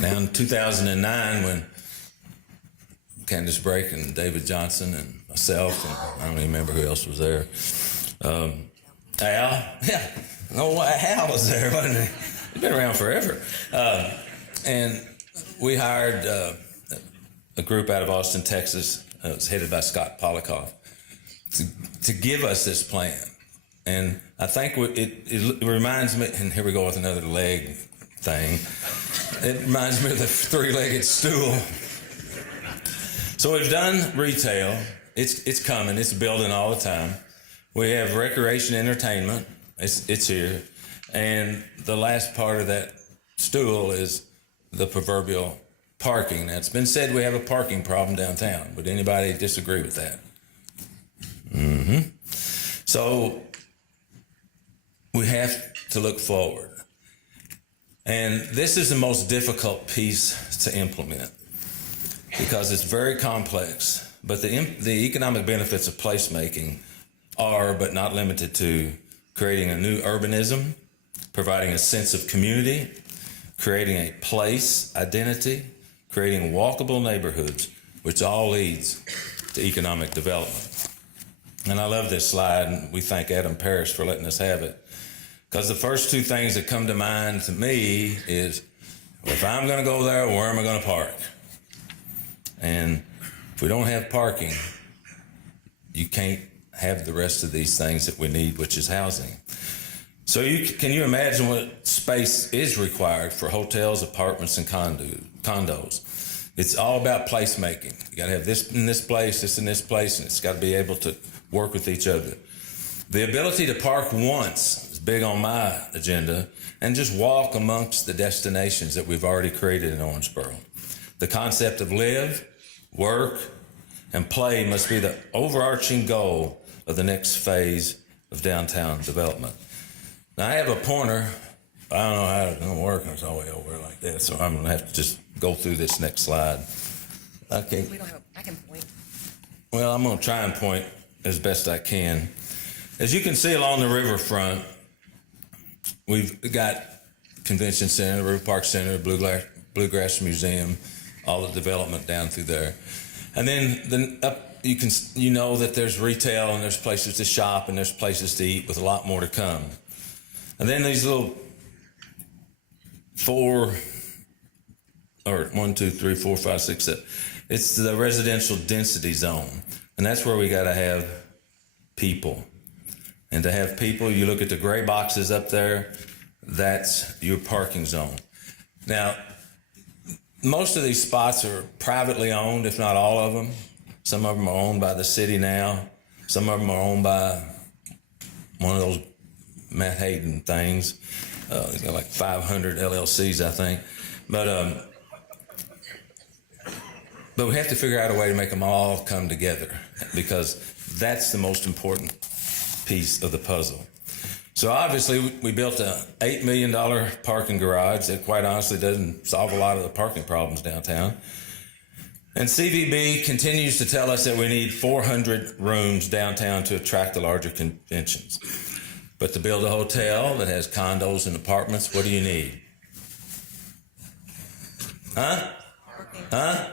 Now in 2009, when Candace Brake and David Johnson and myself, and I don't even remember who else was there. Al, Al was there, wasn't he? He's been around forever. And we hired a group out of Austin, Texas. It was headed by Scott Polikoff to give us this plan. And I think it reminds me, and here we go with another leg thing. It reminds me of the three-legged stool. So we've done retail. It's coming. It's building all the time. We have recreation entertainment. It's here. And the last part of that stool is the proverbial parking. Now, it's been said we have a parking problem downtown. Would anybody disagree with that? Mm-hmm. So we have to look forward. And this is the most difficult piece to implement because it's very complex. But the economic benefits of placemaking are, but not limited to, creating a new urbanism, providing a sense of community, creating a place identity, creating walkable neighborhoods, which all leads to economic development. And I love this slide, and we thank Adam Parrish for letting us have it. Because the first two things that come to mind to me is, well, if I'm going to go there, where am I going to park? And if we don't have parking, you can't have the rest of these things that we need, which is housing. So can you imagine what space is required for hotels, apartments, and condos? It's all about placemaking. You got to have this in this place, this in this place, and it's got to be able to work with each other. The ability to park once is big on my agenda, and just walk amongst the destinations that we've already created in Owensboro. The concept of live, work, and play must be the overarching goal of the next phase of downtown development. Now, I have a pointer. I don't know how it's going to work. It's all the way over like that, so I'm going to have to just go through this next slide. Okay. I can point. Well, I'm going to try and point as best I can. As you can see along the riverfront, we've got Convention Center, River Park Center, Bluegrass Museum, all the development down through there. And then up, you know that there's retail and there's places to shop and there's places to eat with a lot more to come. And then these little 1, 2, 3, 4, 5, 6, 7. It's the residential density zone. And that's where we got to have people. And to have people, you look at the gray boxes up there, that's your parking zone. Now, most of these spots are privately owned, if not all of them. Some of them are owned by the city now. Some of them are owned by one of those Matt Hayden things. He's got like 500 LLCs, I think. But we have to figure out a way to make them all come together, because that's the most important piece of the puzzle. So obviously we built a $8 million parking garage that quite honestly doesn't solve a lot of the parking problems downtown. And CVB continues to tell us that we need 400 rooms downtown to attract the larger conventions. But to build a hotel that has condos and apartments, what do you need? Huh? Yeah,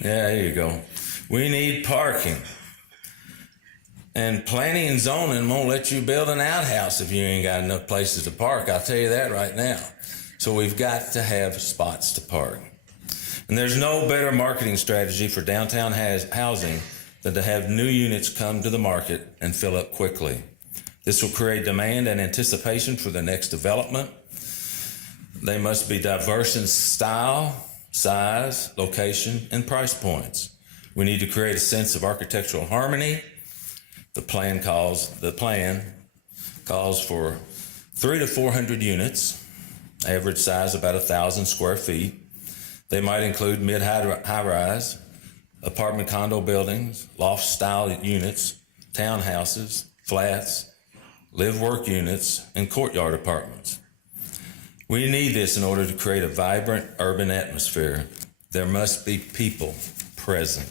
there you go. We need parking. And planning and zoning won't let you build an outhouse if you ain't got enough places to park. I'll tell you that right now. So we've got to have spots to park. And there's no better marketing strategy for downtown housing than to have new units come to the market and fill up quickly. This will create demand and anticipation for the next development. They must be diverse in style, size, location, and price points. We need to create a sense of architectural harmony. The plan calls for 300 to 400 units, average size about 1,000 square feet. They might include mid-high rise, apartment condo buildings, loft-style units, townhouses, flats, live-work units, and courtyard apartments. We need this in order to create a vibrant urban atmosphere. There must be people present.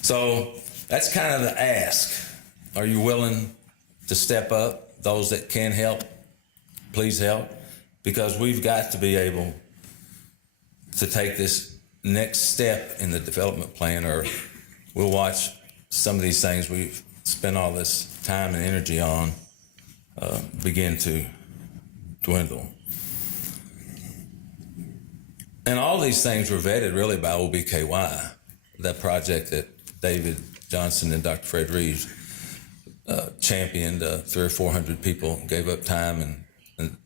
So that's kind of the ask. Are you willing to step up? Those that can help, please help, because we've got to be able to take this next step in the development plan, or we'll watch some of these things we've spent all this time and energy on begin to dwindle. And all these things were vetted really by OBKY, that project that David Johnson and Dr. Fred Reeves championed. 300 or 400 people gave up time, and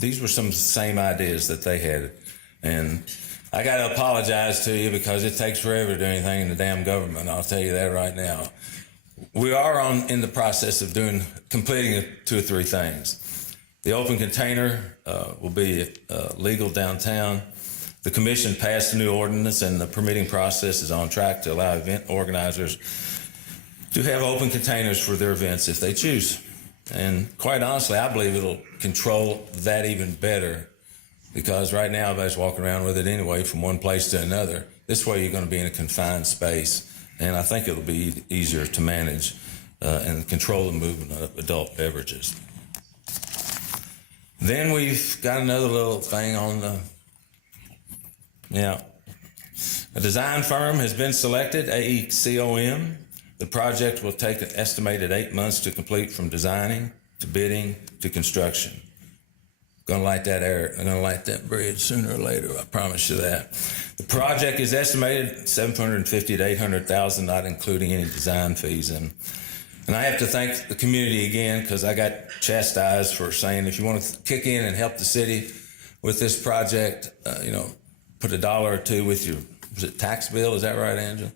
these were some of the same ideas that they had. And I got to apologize to you because it takes forever to do anything in the damn government. I'll tell you that right now. We are in the process of completing 2 or 3 things. The open container will be legal downtown. The commission passed a new ordinance, and the permitting process is on track to allow event organizers to have open containers for their events if they choose. And quite honestly, I believe it'll control that even better, because right now everybody's walking around with it anyway from one place to another. This way you're going to be in a confined space, and I think it'll be easier to manage and control the movement of adult beverages. Then we've got another little thing on a design firm has been selected, AECOM. The project will take an estimated 8 months to complete, from designing to bidding to construction. Gonna light that bridge sooner or later, I promise you that. The project is estimated $750,000 to $800,000, not including any design fees. And I have to thank the community again, because I got chastised for saying, if you want to kick in and help the city with this project, put $1 or $2 with your, was it tax bill? Is that right, Angela?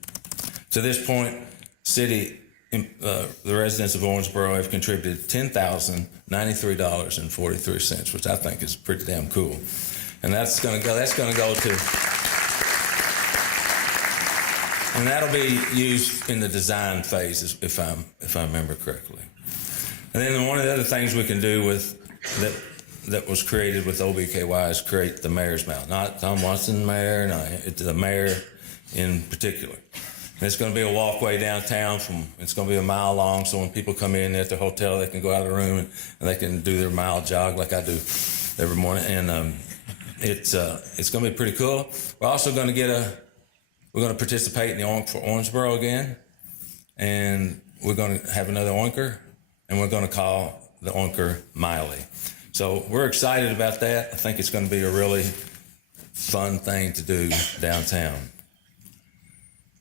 To this point, city, the residents of Owensboro have contributed $10,093.43, which I think is pretty damn cool. And that's going to go to, and that'll be used in the design phase, if I remember correctly. And then one of the other things we can do that was created with OBKY is create the mayor's mount. Not Tom Watson mayor, no, it's the mayor in particular. And it's going to be a walkway downtown it's going to be a mile long, so when people come in at the hotel, they can go out of the room and they can do their mile jog like I do every morning. And it's going to be pretty cool. We're also going to we're going to participate in the Oink for Owensboro again, and we're going to have another oinker, and we're going to call the oinker Miley. So we're excited about that. I think it's going to be a really fun thing to do downtown.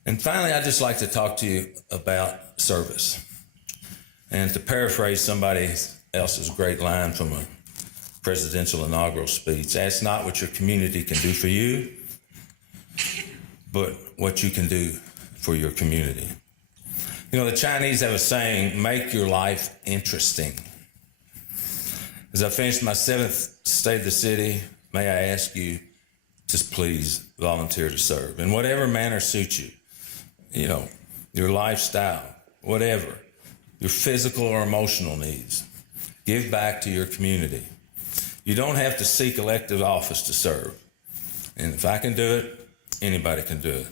And finally, I'd just like to talk to you about service. And to paraphrase somebody else's great line from a presidential inaugural speech, ask not what your community can do for you, but what you can do for your community. The Chinese have a saying, make your life interesting. As I finish my 7th State of the City, may I ask you to please volunteer to serve in whatever manner suits you. Your lifestyle, whatever, your physical or emotional needs. Give back to your community. You don't have to seek elected office to serve. And if I can do it, anybody can do it.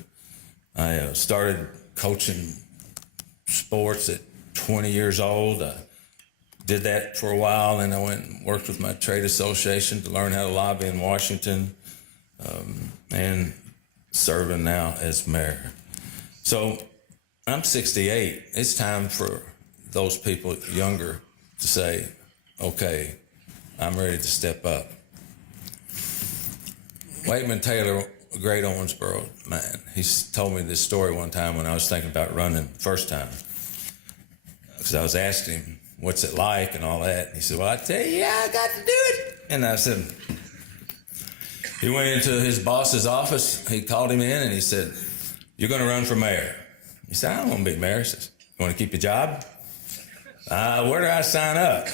I started coaching sports at 20 years old. I did that for a while, and I went and worked with my trade association to learn how to lobby in Washington, and serving now as mayor. So I'm 68. It's time for those people younger to say, okay, I'm ready to step up. Wakeman Taylor, a great Owensboro man, he told me this story one time when I was thinking about running the first time. Because I was asking him, what's it like and all that. And he said, well, I tell you, yeah, I got to do it. And I said, He went into his boss's office. He called him in and he said, "You're going to run for mayor." He said, "I don't want to be mayor." He says, "You want to keep your job?" Where do I sign up?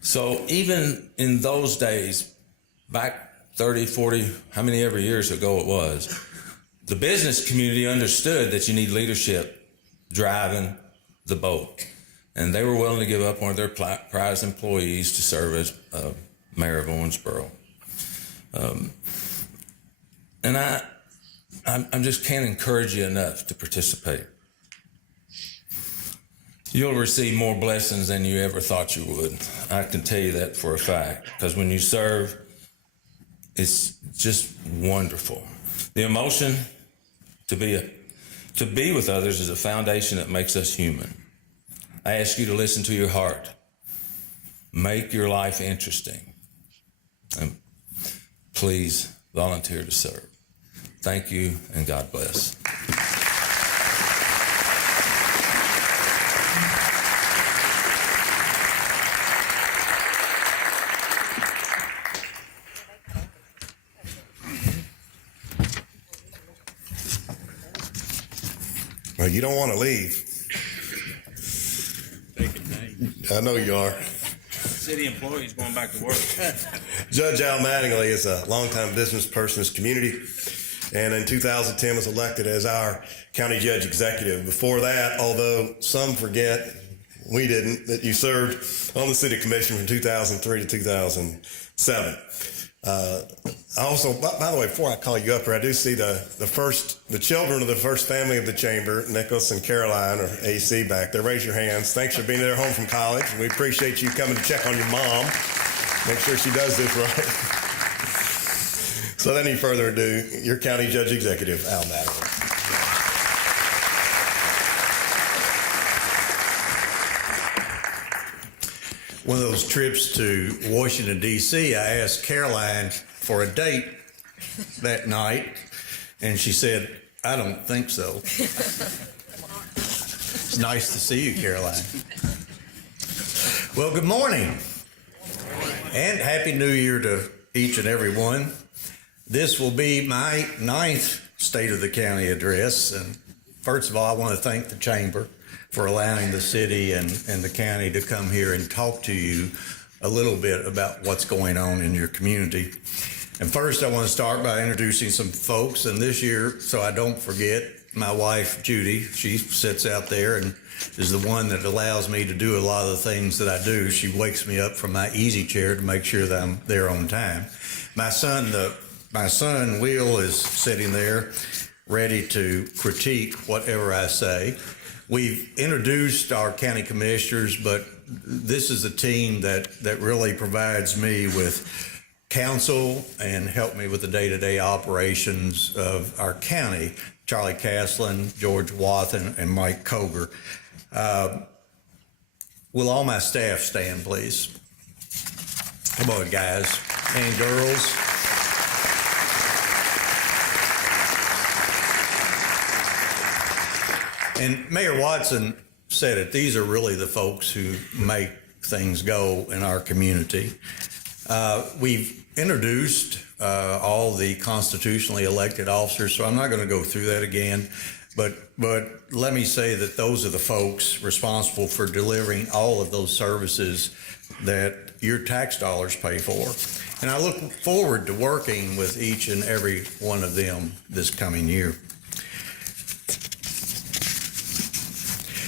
So even in those days, back 30, 40, how many ever years ago it was, the business community understood that you need leadership driving the boat. And they were willing to give up one of their prized employees to serve as mayor of Owensboro. And I just can't encourage you enough to participate. You'll receive more blessings than you ever thought you would. I can tell you that for a fact, because when you serve, it's just wonderful. The emotion to be with others is a foundation that makes us human. I ask you to listen to your heart. Make your life interesting. And please volunteer to serve. Thank you, and God bless. Well, you don't want to leave. I know you are. City employees going back to work. Judge Al Mattingly is a longtime business person in this community, and in 2010 was elected as our county judge executive. Before that, although some forget, we didn't, that you served on the city commission from 2003 to 2007. I also, by the way, before I call you up here, I do see the children of the first family of the chamber, Nicholas and Caroline, or AC, back there. Raise your hands. Thanks for being there home from college. We appreciate you coming to check on your mom. Make sure she does this right. So without any further ado, your county judge executive, Al Mattingly. One of those trips to Washington, D.C., I asked Caroline for a date that night, and she said, "I don't think so." It's nice to see you, Caroline. Well, good morning, and Happy New Year to each and every one. This will be my 9th State of the County address, and first of all, I want to thank the Chamber for allowing the city and the county to come here and talk to you a little bit about what's going on in your community. And first, I want to start by introducing some folks. And this year, so I don't forget, my wife, Judy, she sits out there and is the one that allows me to do a lot of the things that I do. She wakes me up from my easy chair to make sure that I'm there on time. My son, Will, is sitting there ready to critique whatever I say. We've introduced our county commissioners, but this is a team that really provides me with counsel and help me with the day-to-day operations of our county. Charlie Caslin, George Wathen, and Mike Koger. Will all my staff stand, please? Come on, guys and girls. And Mayor Watson said it, these are really the folks who make things go in our community. We've introduced all the constitutionally elected officers, so I'm not going to go through that again, but let me say that those are the folks responsible for delivering all of those services that your tax dollars pay for. And I look forward to working with each and every one of them this coming year.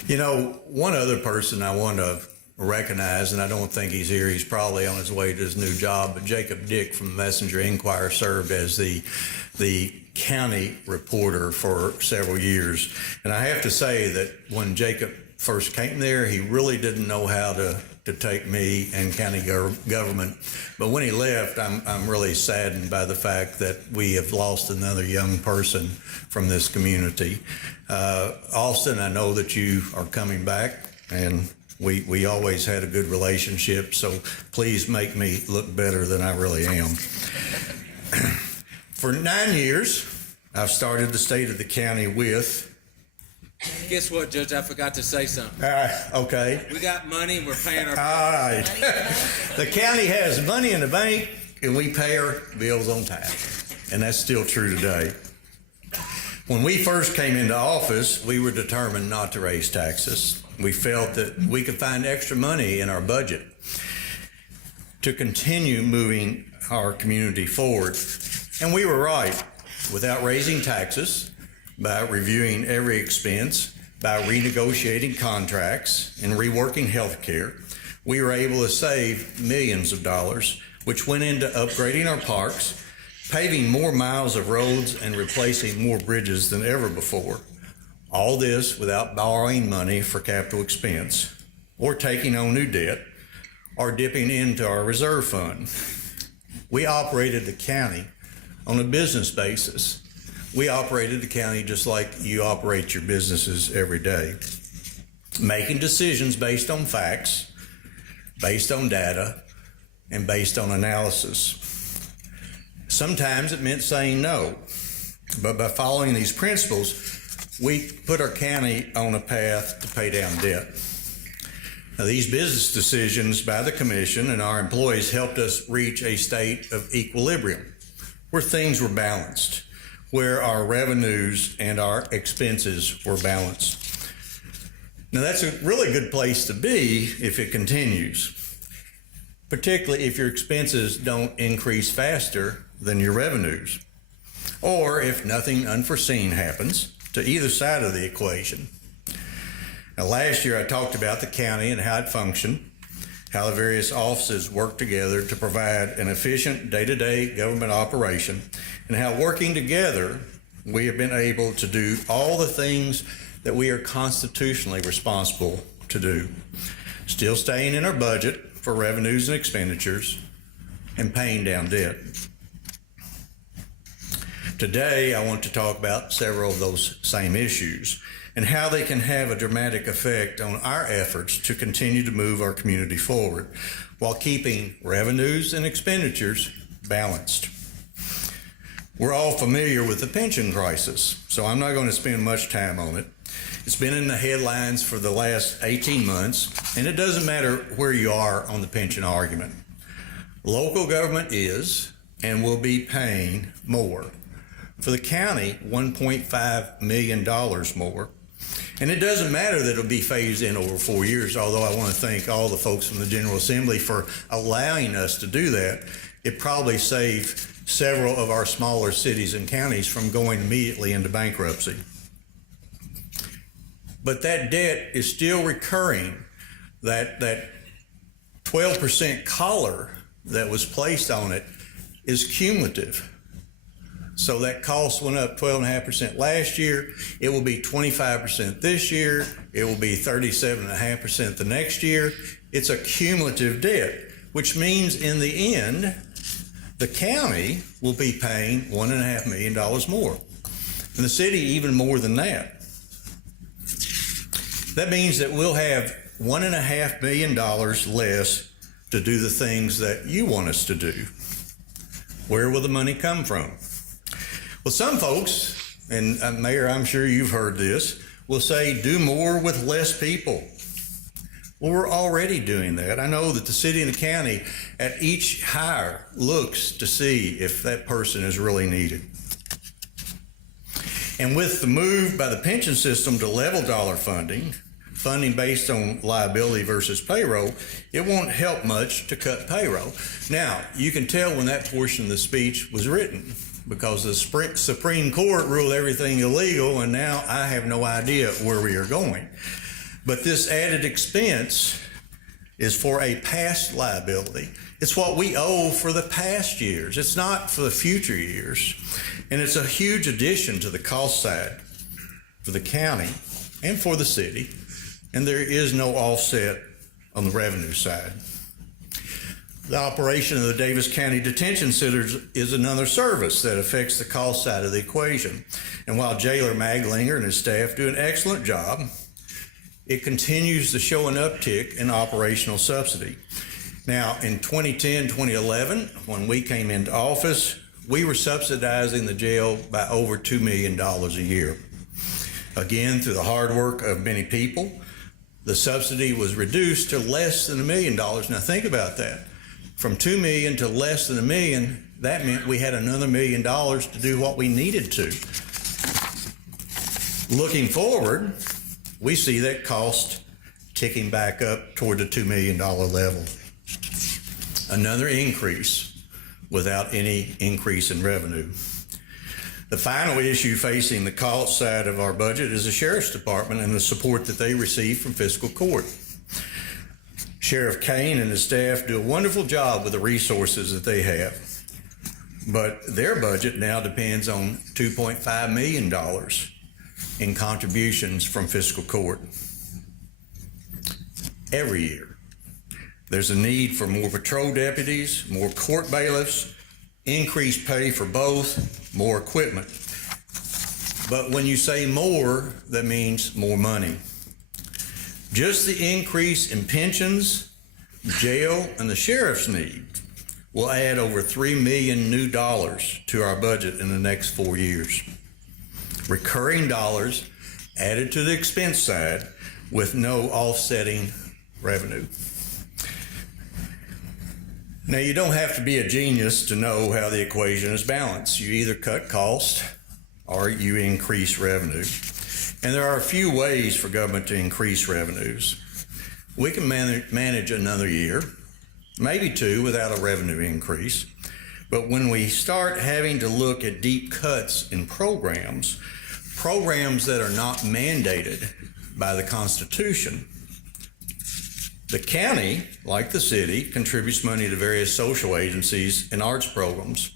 You know, one other person I want to recognize, and I don't think he's here, he's probably on his way to his new job, but Jacob Dick from the Messenger Enquirer served as the county reporter for several years. And I have to say that when Jacob first came there, he really didn't know how to take me and county government. But when he left, I'm really saddened by the fact that we have lost another young person from this community. Austin, I know that you are coming back, and we always had a good relationship, so please make me look better than I really am. For 9 years, I've started the State of the County with... Guess what, Judge? I forgot to say something. Okay. We got money. We're paying our... All right. The county has money in the bank, and we pay our bills on time. And that's still true today. When we first came into office, we were determined not to raise taxes. We felt that we could find extra money in our budget to continue moving our community forward. And we were right. Without raising taxes, by reviewing every expense, by renegotiating contracts and reworking health care, we were able to save millions of dollars, which went into upgrading our parks, paving more miles of roads, and replacing more bridges than ever before. All this without borrowing money for capital expense, or taking on new debt, or dipping into our reserve fund. We operated the county on a business basis. We operated the county just like you operate your businesses every day, making decisions based on facts, based on data, and based on analysis. Sometimes it meant saying no, but by following these principles, we put our county on a path to pay down debt. Now, these business decisions by the commission and our employees helped us reach a state of equilibrium, where things were balanced, where our revenues and our expenses were balanced. Now, that's a really good place to be if it continues, particularly if your expenses don't increase faster than your revenues, or if nothing unforeseen happens to either side of the equation. Now, last year I talked about the county and how it functioned, how the various offices work together to provide an efficient day-to-day government operation, and how working together we have been able to do all the things that we are constitutionally responsible to do, still staying in our budget for revenues and expenditures and paying down debt. Today, I want to talk about several of those same issues and how they can have a dramatic effect on our efforts to continue to move our community forward while keeping revenues and expenditures balanced. We're all familiar with the pension crisis, so I'm not going to spend much time on it. It's been in the headlines for the last 18 months, and it doesn't matter where you are on the pension argument. Local government is and will be paying more. For the county, $1.5 million more. And it doesn't matter that it'll be phased in over 4 years, although I want to thank all the folks from the General Assembly for allowing us to do that. It probably saved several of our smaller cities and counties from going immediately into bankruptcy. But that debt is still recurring. That 12% collar that was placed on it is cumulative. So that cost went up 12.5% last year. It will be 25% this year. It will be 37.5% the next year. It's a cumulative debt, which means in the end, the county will be paying $1.5 million more. And the city even more than that. That means that we'll have $1.5 million less to do the things that you want us to do. Where will the money come from? Well, some folks, and Mayor, I'm sure you've heard this, will say do more with less people. Well, we're already doing that. I know that the city and the county at each hire looks to see if that person is really needed. And with the move by the pension system to level dollar funding based on liability versus payroll, it won't help much to cut payroll. Now, you can tell when that portion of the speech was written, because the Supreme Court ruled everything illegal, and now I have no idea where we are going. But this added expense is for a past liability. It's what we owe for the past years. It's not for the future years. And it's a huge addition to the cost side for the county and for the city. And there is no offset on the revenue side. The operation of the Davis County Detention Centers is another service that affects the cost side of the equation. And while Jailer Maglinger and his staff do an excellent job, it continues to show an uptick in operational subsidy. Now, in 2010, 2011, when we came into office, we were subsidizing the jail by over $2 million a year. Again, through the hard work of many people, the subsidy was reduced to less than $1 million. Now think about that. From $2 million to less than $1 million, that meant we had another $1 million to do what we needed to. Looking forward, we see that cost ticking back up toward the $2 million level. Another increase without any increase in revenue. The final issue facing the cost side of our budget is the Sheriff's Department and the support that they receive from fiscal court. Sheriff Kane and his staff do a wonderful job with the resources that they have, but their budget now depends on $2.5 million in contributions from fiscal court. Every year, there's a need for more patrol deputies, more court bailiffs, increased pay for both, more equipment. But when you say more, that means more money. Just the increase in pensions, jail, and the sheriff's need will add over $3 million new dollars to our budget in the next 4 years. Recurring dollars added to the expense side with no offsetting revenue. Now, you don't have to be a genius to know how the equation is balanced. You either cut costs or you increase revenue. And there are a few ways for government to increase revenues. We can manage another year, maybe two, without a revenue increase. But when we start having to look at deep cuts in programs that are not mandated by the Constitution, the county, like the city, contributes money to various social agencies and arts programs.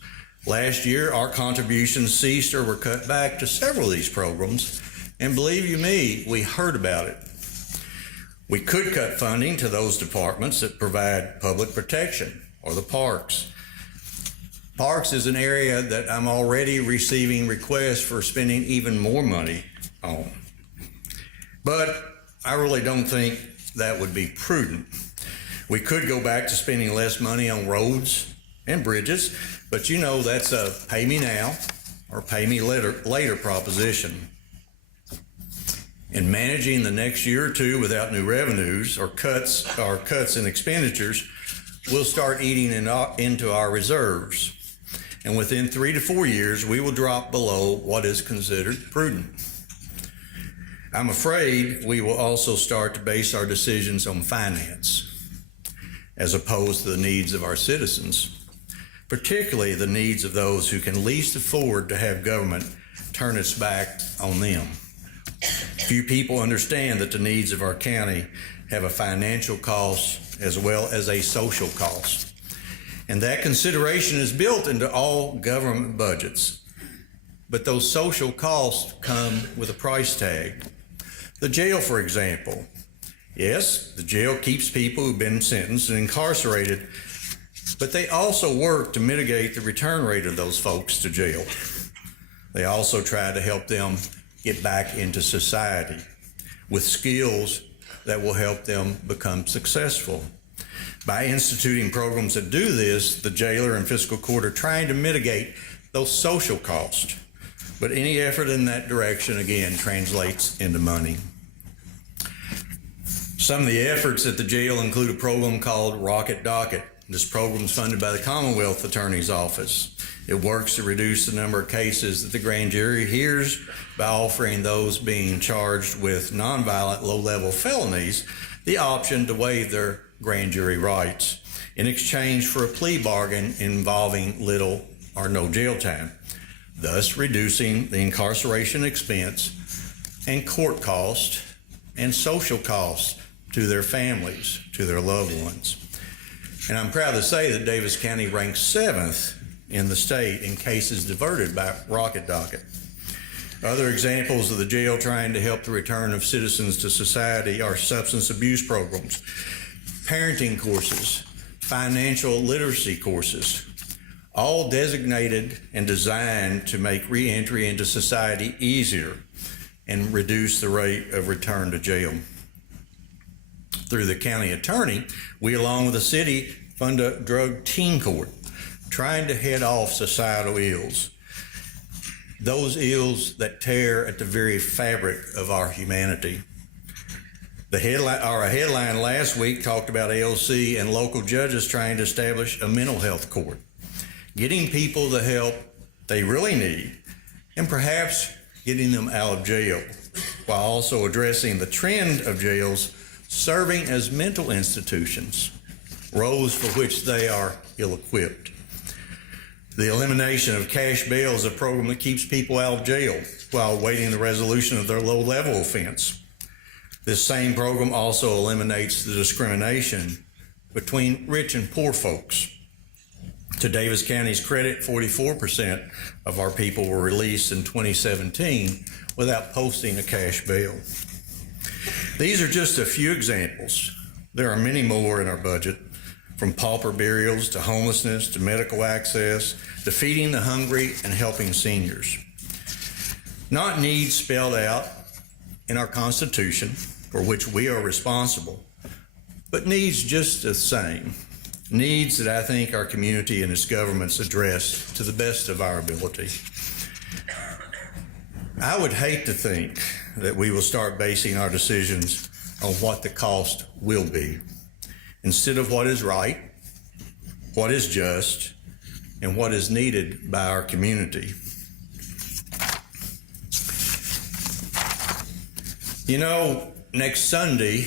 Last year, our contributions ceased or were cut back to several of these programs. And believe you me, we heard about it. We could cut funding to those departments that provide public protection or the parks. Parks is an area that I'm already receiving requests for spending even more money on. But I really don't think that would be prudent. We could go back to spending less money on roads and bridges, but you know that's a pay me now or pay me later proposition. In managing the next year or two without new revenues or cuts in expenditures, we'll start eating into our reserves. And within 3 to 4 years, we will drop below what is considered prudent. I'm afraid we will also start to base our decisions on finance as opposed to the needs of our citizens, particularly the needs of those who can least afford to have government turn its back on them. Few people understand that the needs of our county have a financial cost as well as a social cost. And that consideration is built into all government budgets. But those social costs come with a price tag. The jail, for example. Yes, the jail keeps people who've been sentenced and incarcerated, but they also work to mitigate the return rate of those folks to jail. They also try to help them get back into society with skills that will help them become successful. By instituting programs that do this, the jailer and fiscal court are trying to mitigate those social costs. But any effort in that direction, again, translates into money. Some of the efforts at the jail include a program called Rocket Docket. This program is funded by the Commonwealth Attorney's Office. It works to reduce the number of cases that the grand jury hears by offering those being charged with nonviolent low-level felonies the option to waive their grand jury rights in exchange for a plea bargain involving little or no jail time, thus reducing the incarceration expense and court costs and social costs to their families, to their loved ones. And I'm proud to say that Davis County ranks 7th in the state in cases diverted by Rocket Docket. Other examples of the jail trying to help the return of citizens to society are substance abuse programs, parenting courses, financial literacy courses, all designated and designed to make re-entry into society easier and reduce the rate of return to jail. Through the county attorney, we, along with the city, fund a drug teen court, trying to head off societal ills, those ills that tear at the very fabric of our humanity. A headline last week talked about AOC and local judges trying to establish a mental health court, getting people the help they really need, and perhaps getting them out of jail, while also addressing the trend of jails serving as mental institutions, roles for which they are ill-equipped. The elimination of cash bail is a program that keeps people out of jail while awaiting the resolution of their low-level offense. This same program also eliminates the discrimination between rich and poor folks. To Davis County's credit, 44% of our people were released in 2017 without posting a cash bail. These are just a few examples. There are many more in our budget, from pauper burials to homelessness to medical access to feeding the hungry and helping seniors. Not needs spelled out in our Constitution, for which we are responsible, but needs just the same. Needs that I think our community and its governments address to the best of our ability. I would hate to think that we will start basing our decisions on what the cost will be, instead of what is right, what is just, and what is needed by our community. You know, next Sunday,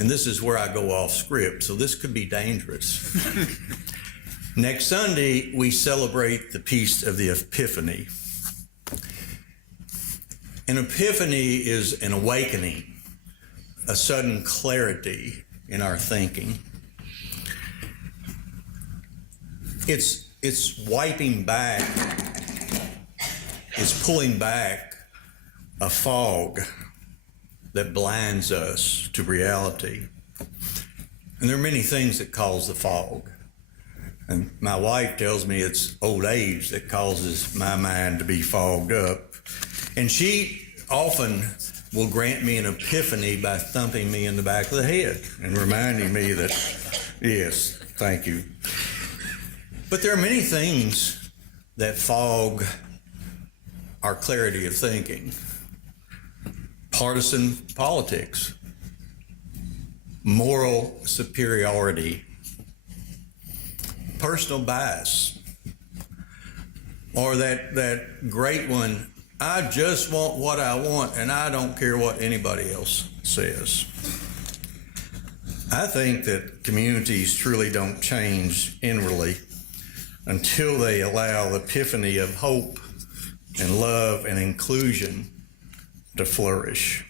and this is where I go off script, so this could be dangerous. Next Sunday, we celebrate the Feast of the Epiphany. An epiphany is an awakening, a sudden clarity in our thinking. It's wiping back, it's pulling back a fog that blinds us to reality. And there are many things that cause the fog. And my wife tells me it's old age that causes my mind to be fogged up. And she often will grant me an epiphany by thumping me in the back of the head and reminding me that, yes, thank you. But there are many things that fog our clarity of thinking. Partisan politics, moral superiority, personal bias, or that great one, I just want what I want and I don't care what anybody else says. I think that communities truly don't change inwardly until they allow the epiphany of hope and love and inclusion to flourish.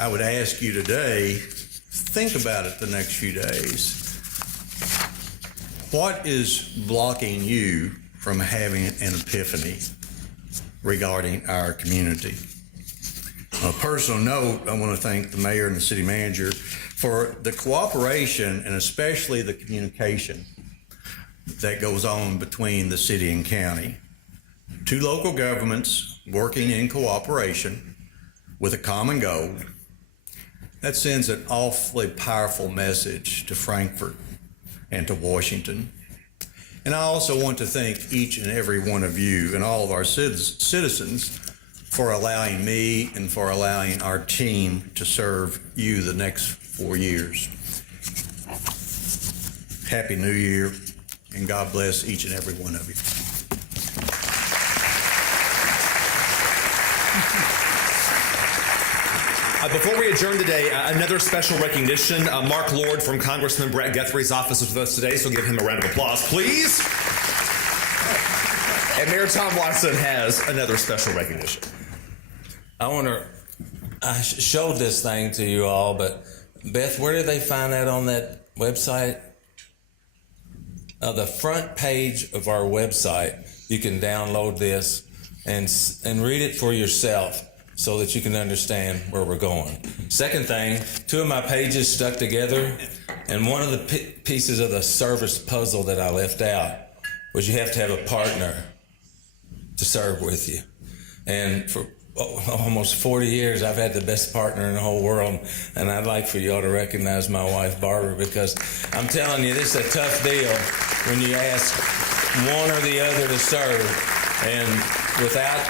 I would ask you today, think about it the next few days. What is blocking you from having an epiphany regarding our community? On a personal note, I want to thank the mayor and the city manager for the cooperation and especially the communication that goes on between the city and county. Two local governments working in cooperation with a common goal. That sends an awfully powerful message to Frankfort and to Washington. And I also want to thank each and every one of you and all of our citizens for allowing me and for allowing our team to serve you the next 4 years. Happy New Year, and God bless each and every one of you. Before we adjourn today, another special recognition. Mark Lord from Congressman Brett Guthrie's office is with us today, so give him a round of applause, please. And Mayor Tom Watson has another special recognition. I showed this thing to you all, but Beth, where did they find that on that website? The front page of our website, you can download this and read it for yourself, so that you can understand where we're going. Second thing, 2 of my pages stuck together, and one of the pieces of the service puzzle that I left out was you have to have a partner to serve with you. And for almost 40 years, I've had the best partner in the whole world, and I'd like for you all to recognize my wife, Barbara, because I'm telling you, this is a tough deal when you ask one or the other to serve, and without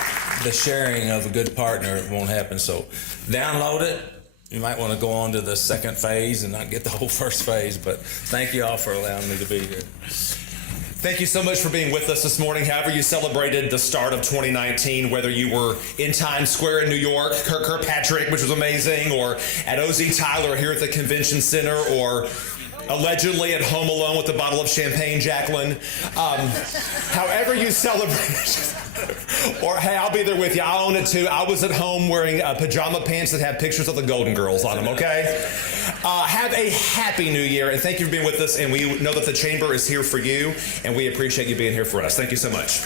the sharing of a good partner, it won't happen. So download it, you might want to go on to the second phase and not get the whole first phase, but thank you all for allowing me to be here. Thank you so much for being with us this morning. However you celebrated the start of 2019, whether you were in Times Square in New York, Kirkpatrick, which was amazing, or at OZ Tyler here at the Convention Center, or allegedly at home alone with a bottle of champagne, Jacqueline. However you celebrate, or hey, I'll be there with you. I'll own it too. I was at home wearing pajama pants that had pictures of the Golden Girls on them, okay? Have a happy new year, and thank you for being with us, and we know that the Chamber is here for you, and we appreciate you being here for us. Thank you so much.